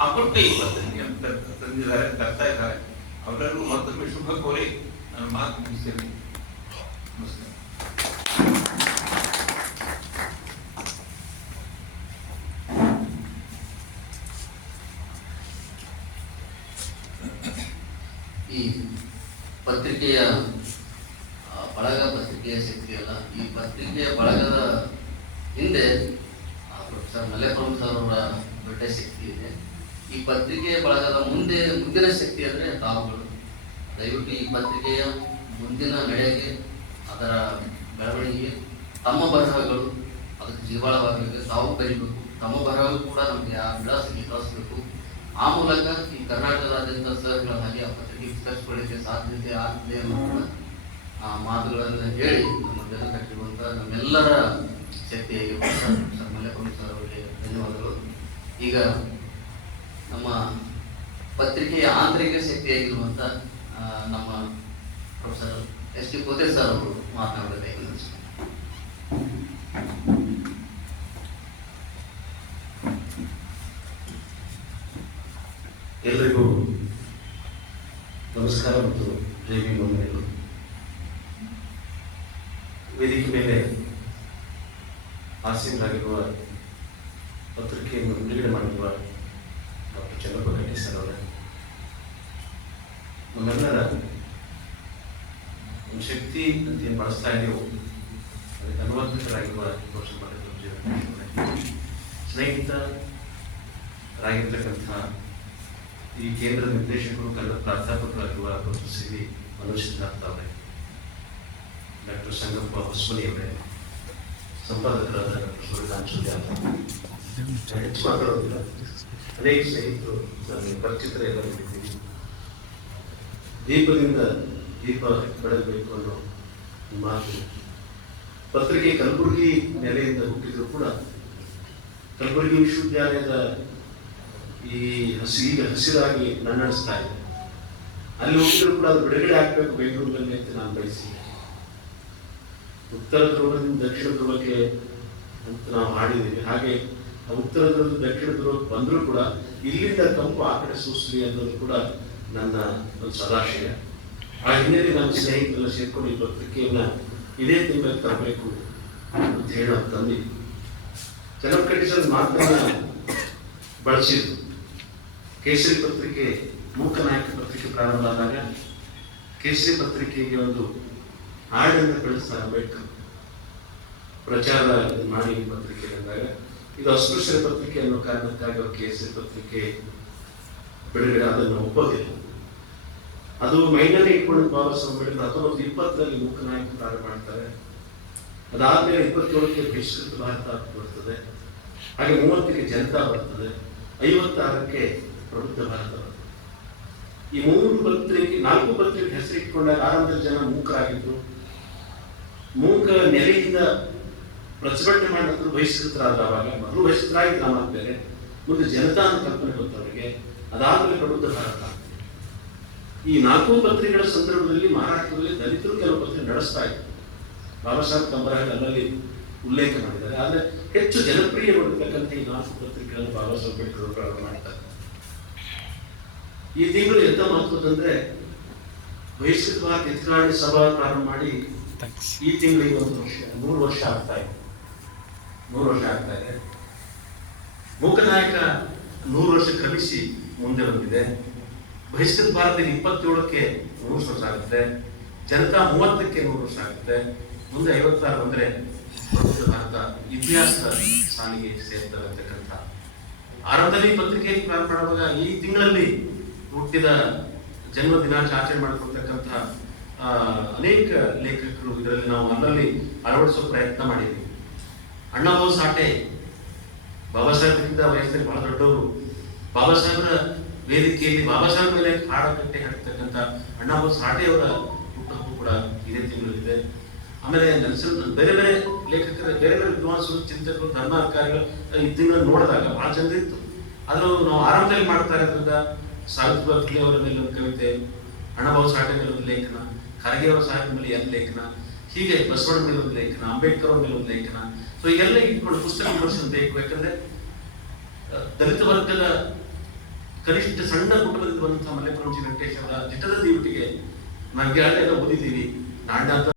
ಆ ಮೂಲಕ ಈ ಪತ್ರಿಕೆಯನ್ನು ತಂದಿದ್ದಾರೆ, ತರ್ತಾ ಇದ್ದಾರೆ. ಅವರೆಲ್ಲರೂ ಮತ್ತೊಮ್ಮೆ ಶುಭ ಕೋರಿ ನಾನು ಮಾತು ಮುಗಿಸ್ತೇನೆ. ನಮಸ್ಕಾರ. ಈ ಪತ್ರಿಕೆಯ ಬಳಗ, ಪತ್ರಿಕೆಯ ಶಕ್ತಿ ಅಲ್ಲ, ಈ ಪತ್ರಿಕೆಯ ಬಳಗದ ಹಿಂದೆ ಪ್ರೊಫೆಸರ್ ಮಲ್ಲೇಪುರಂ ಸರ್ ಅವರ ದೊಡ್ಡ ಶಕ್ತಿ ಇದೆ. ಈ ಪತ್ರಿಕೆಯ ಬಳಗದ ಮುಂದಿನ ಶಕ್ತಿ ಅಂದರೆ ತಾವುಗಳು. ದಯವಿಟ್ಟು ಈ ಪತ್ರಿಕೆಯ ಮುಂದಿನ ನಡೆಗೆ, ಅದರ ಬೆಳವಣಿಗೆ, ತಮ್ಮ ಬರಹಗಳು ಅದಕ್ಕೆ ಜೀವಾಳವಾಗಬೇಕು. ತಾವು ಬರೀಬೇಕು, ತಮ್ಮ ಬರಹಗಳು ಕೂಡ ನಮಗೆ ಆ ವಿಳಾಸಕ್ಕೆ ಕಳಿಸ್ಬೇಕು. ಆ ಮೂಲಕ ಈ ಕರ್ನಾಟಕದಾದ್ಯಂತ ಸರ್ಗಳ ಹಾಗೆ ಆ ಪತ್ರಿಕೆ ವಿಸ್ತರಿಸಿಕೊಳ್ಳಿಕ್ಕೆ ಸಾಧ್ಯತೆ ಆಗ್ತದೆ ಅನ್ನೋ ಕೂಡ ಆ ಮಾತುಗಳನ್ನು ಹೇಳಿ ನಮ್ಮ ಬೆನ್ನು ಕಟ್ಟಿರುವಂಥ ನಮ್ಮೆಲ್ಲರ ಶಕ್ತಿಯಾಗಿರುವಂಥ ಸರ್ ಮಲ್ಲೇಪುರಂ ಸರ್ ಅವರಿಗೆ ಧನ್ಯವಾದಗಳು. ಈಗ ನಮ್ಮ ಪತ್ರಿಕೆಯ ಆಂತರಿಕ ಶಕ್ತಿಯಾಗಿರುವಂಥ ನಮ್ಮ ಪ್ರೊಫೆಸರ್ ಎಸ್ ಟಿ ಕೋತೆ ಸರ್ ಅವರು ಮಾತನಾಡಬೇಕು. ಎಲ್ಲರಿಗೂ ನಮಸ್ಕಾರ ಮತ್ತು ಜೈ ಭೀಮ್ ವಂದನೆಗಳು. ವೇದಿಕೆ ಮೇಲೆ ಆಸೀನರಾಗಿರುವ ಪತ್ರಿಕೆಯನ್ನು ಬಿಡುಗಡೆ ಮಾಡಿರುವ ಡಾಕ್ಟರ್ ಚಂದ್ರಪ್ಪ ಕಟ್ಟಿ ಸರ್ ಅವರ, ನಮ್ಮೆಲ್ಲರ ಒಂದು ಶಕ್ತಿ ಅಂತ ಏನು ಬಳಸ್ತಾ ಇದೆಯೋ ಅದಕ್ಕೆ ಅನುವಾದಿತರಾಗಿರುವ ಸ್ನೇಹಿತರಾಗಿರ್ತಕ್ಕಂಥ ಈ ಕೇಂದ್ರ ನಿರ್ದೇಶಕರು, ಕನ್ನಡ ಪ್ರಾಧ್ಯಾಪಕರಾಗಿರುವ professor C V Manoj Siddhartha ಅವರೇ, ಡಾಕ್ಟರ್ ಸಂಗಪ್ಪ ಹೊಸಮನಿ ಅವರೇ, ಸಂಪಾದಕರಾದ ಡಾಕ್ಟರ್ ಸೂರ್ಯಕಾಂತ್ ಸುಜಾತ್, ಹೆಚ್ಚು ಮಾತಾಡೋದಿಲ್ಲ, ಅನೇಕ ಸ್ನೇಹಿತರು ನನಗೆ ಪರಿಚಿತರೇ ಎಲ್ಲ ಇದ್ದೀವಿ. ದೀಪದಿಂದ ದೀಪ ಬೆಳಗಬೇಕು ಅನ್ನೋ ಮಾತು. ಪತ್ರಿಕೆ ಕಲಬುರಗಿ ನೆಲೆಯಿಂದ ಹುಟ್ಟಿದ್ರು ಕೂಡ ಕಲಬುರಗಿ ವಿಶ್ವವಿದ್ಯಾಲಯದ ಈಗ ಹಸಿರಾಗಿ ನನ್ನಡಿಸ್ತಾ ಇದೆ. ಅಲ್ಲಿ ಹೋಗಿದ್ರು ಕೂಡ ಅದು ಬಿಡುಗಡೆ ಆಗ್ಬೇಕು ಬೆಂಗಳೂರಿನಲ್ಲಿ ಅಂತ ನಾನು ಬಯಸಿ, ಉತ್ತರ ಧ್ರುವದಿಂದ ದಕ್ಷಿಣ ಧ್ರುವಕ್ಕೆ ಅಂತ ನಾವು ಮಾಡಿದ್ದೀವಿ. ಹಾಗೆ ಉತ್ತರ ಧ್ರುವದ ದಕ್ಷಿಣ ಧ್ರುವಕ್ಕೆ ಬಂದರೂ ಕೂಡ ಇಲ್ಲಿಂದ ತಂಪು ಆ ಕಡೆ ಸೂಸಲಿ ಅನ್ನೋದು ಕೂಡ ನನ್ನ ಒಂದು ಸದಾಶಯ. ಆ ಹಿನ್ನೆಲೆ ನನ್ನ ಸ್ನೇಹಿತರೆಲ್ಲ ಸೇರ್ಕೊಂಡು ಈ ಪತ್ರಿಕೆಯನ್ನ ಇದೇ ತಿಂಗಳಲ್ಲಿ ತರಬೇಕು ಅಂತ ಹೇಳಿ ನಾವು ತಂದಿದ್ವಿ. ಚಂದ್ರಪ್ಪ ಕಟ್ಟಿ ಸರ್ ಮಾತನ್ನ ಬಳಸಿದ್ರು. ಕೇಸರಿ ಪತ್ರಿಕೆ, ಮೂಕನಾಯಕ ಪತ್ರಿಕೆ ಪ್ರಾರಂಭ ಆದಾಗ ಕೇಸರಿ ಪತ್ರಿಕೆಗೆ ಒಂದು ಹಾಡನ್ನು ಕಳಿಸ್ತಾರೆ ಅಂಬೇಡ್ಕರ್, ಪ್ರಚಾರ ಮಾಡಿ ಪತ್ರಿಕೆ ಅಂದಾಗ ಇದು ಅಸ್ಪೃಶ್ಯರ ಪತ್ರಿಕೆ ಅನ್ನೋ ಕಾರಣಕ್ಕಾಗಿ ಅವರು ಕೇಸರಿ ಪತ್ರಿಕೆ ಬಿಡುಗಡೆ ಅದನ್ನು ಒಪ್ಪೋದಿಲ್ಲ. ಅದು ಮೈನಲ್ಲಿ ಇಟ್ಕೊಂಡು ಬಾಬಾ ಸಾಹೇಬ್ ಅಂಬೇಡ್ಕರ್ 1920ರಲ್ಲಿ ಮೂಕನಾಯಕ ಪ್ರಾರಂಭ ಮಾಡ್ತಾರೆ. ಅದಾದ್ಮೇಲೆ 27ಕ್ಕೆ ಬಹಿಷ್ಕೃತ ಭಾರತ ಬರ್ತದೆ, ಹಾಗೆ 30ಕ್ಕೆ ಜನತಾ ಬರ್ತದೆ, 56ಕ್ಕೆ ಪ್ರಬುದ್ಧ ಭಾರತ ಬರ್ತದೆ. ಈ 4 ಪತ್ರಿಕೆ ಹೆಸರಿಟ್ಕೊಂಡಾಗ ಆರಂಭದಲ್ಲಿ ಜನ ಮೂಕರಾಗಿದ್ರು. ಮೂಕ ನೆಲೆಯಿಂದ ಪ್ರತಿಭಟನೆ ಮಾಡಿದ್ರು, ಬಹಿಷ್ಕೃತರಾದ. ಅವಾಗ ಮೊದಲು ಬಹಿಷ್ಕೃತರಾಗಿದ್ದು ನಮ್ಮ ಬೇರೆ, ಮುಂದೆ ಜನತಾ ಅಂತ ಕಲ್ಪನೆ ಗೊತ್ತವರಿಗೆ. ಅದಾದ್ಮೇಲೆ ಪ್ರಬುದ್ಧ ಭಾರತ. ಈ 4 ಪತ್ರಿಕೆಗಳ ಸಂದರ್ಭದಲ್ಲಿ ಮಹಾರಾಷ್ಟ್ರದಲ್ಲಿ ದಲಿತರು ಕೆಲವು ಪತ್ರಿಕೆ ನಡೆಸ್ತಾ ಇದ್ದಾರೆ. ಬಾಬಾ ಸಾಹೇಬ್ ಕಂಬರಾಯ ಅಲ್ಲಲ್ಲಿ ಉಲ್ಲೇಖ ಮಾಡಿದ್ದಾರೆ. ಆದರೆ ಹೆಚ್ಚು ಜನಪ್ರಿಯವಾಗಿರ್ತಕ್ಕಂಥ ಈ 4 ಪತ್ರಿಕೆಗಳನ್ನು ಬಾಬಾ ಸಾಹೇಬ್ ಅಂಬೇಡ್ಕರ್ ಪ್ರಾರಂಭ ಮಾಡಿದ್ದಾರೆ. ಈ ತಿಂಗಳು ಎಂತ ಮಹತ್ವದಂದ್ರೆ ಬಹಿಷ್ಕೃತ ಭಾರತ ಹಿತಕಾರಣಿ ಸಭಾ ಪ್ರಾರಂಭ ಮಾಡಿ ಈ ತಿಂಗಳಿಗೆ 100 ವರ್ಷ ಆಗ್ತಾ ಇದೆ. 100 ವರ್ಷ ಆಗ್ತಾ ಇದೆ. ಮೂಕನಾಯಕ 100 ವರ್ಷ ಕ್ರಮಿಸಿ ಮುಂದೆ ಬಂದಿದೆ. ಬಹಿಷ್ಕೃತ ಭಾರತ 27ಕ್ಕೆ 100 ವರ್ಷ ಆಗುತ್ತೆ. ಜನತಾ 30ಕ್ಕೆ 100 ವರ್ಷ ಆಗುತ್ತೆ. ಮುಂದೆ 56 ಬಂದ್ರೆ ಪ್ರಬುದ್ಧ ಭಾರತ ಇತಿಹಾಸದ ಸಾಲಿಗೆ ಸೇರ್ತವೆ ಅಂತಕ್ಕಂಥ ಆರಂಭದಲ್ಲಿ ಪತ್ರಿಕೆ ಪ್ರಾರಂಭ ಮಾಡುವಾಗ ಈ ತಿಂಗಳಲ್ಲಿ ಹುಟ್ಟಿದ ಜನ್ಮ ದಿನಾಚರಣೆ ಆಚರಣೆ ಮಾಡಿಕೊಳ್ತಕ್ಕಂಥ ಅನೇಕ ಲೇಖಕರು ಇದರಲ್ಲಿ ನಾವು ಅಲ್ಲಲ್ಲಿ ಅಳವಡಿಸೋ ಪ್ರಯತ್ನ ಮಾಡಿದ್ವಿ. ಅಣ್ಣಾಭಾऊ ಸಾಠೆ ಬಾಬಾ ಸಾಹೇಬ್ಗಿಂತ ವಯಸ್ಸಲ್ಲಿ ಬಹಳ ದೊಡ್ಡವರು. ಬಾಬಾ ಸಾಹೇಬರ ವೇದಿಕೆಯಲ್ಲಿ ಬಾಬಾ ಸಾಹೇಬ್ ಮೇಲೆ ಹಾಡಗಟ್ಟೆ ಹಾಡ್ತಕ್ಕಂಥ ಅಣ್ಣಾಭಾऊ ಸಾಠೆ ಅವರ ಹುಟ್ಟುಹಬ್ಬು ಕೂಡ ಇದೇ ತಿಂಗಳಲ್ಲಿದೆ. ಆಮೇಲೆ ಬೇರೆ ಬೇರೆ ಲೇಖಕರ ಬೇರೆ ಬೇರೆ ವಿದ್ವಾಂಸರು, ಚಿಂತಕರು, ಧರ್ಮಾಧಿಕಾರಿಗಳು ಈ ತಿಂಗಳಲ್ಲಿ ನೋಡಿದಾಗ ಬಹಳ ಚಂದ ಇತ್ತು. ಆದ್ರೂ ನಾವು ಆರಂಭದಲ್ಲಿ ಮಾಡ್ತಾ ಇರೋದ್ರಿಂದ ಸಾವಿತ್ರಿಬಾಯಿ ಫುಲೆ ಅವರ ಮೇಲೆ ಒಂದು ಕವಿತೆ, ಅಣ್ಣಾಭಾऊ ಸಾಠೆ ಮೇಲೆ ಒಂದು ಲೇಖನ, ಖರ್ಗೆ ಅವರ ಸಾಹೇಬ್ ಮೇಲೆ 2 ಲೇಖನ, ಹೀಗೆ ಬಸವಣ್ಣ ಮೇಲೆ ಒಂದು ಲೇಖನ, ಅಂಬೇಡ್ಕರ್ ಅವ್ರ ಮೇಲೆ ಒಂದು ಲೇಖನ. ಸೊ ಈಗೆಲ್ಲ ಇಟ್ಕೊಂಡು ಪುಸ್ತಕ ವಿಮರ್ಶನ ಬೇಕು. ಯಾಕಂದ್ರೆ ದಲಿತ ವರ್ಗದ ಕನಿಷ್ಠ ಸಣ್ಣ ಕುಟುಂಬದಿಂದ ಬಂದಂತಹ ಮಲ್ಲೇಪುರಂಜಿ ವೆಂಕಟೇಶ್ ಅವರ ದಿಟ್ಟದ ದೀವಿಟಿಗೆ ನಾವು ಎಲ್ಲ ಓದಿದ್ದೀವಿ. ನಾಣ್ಯ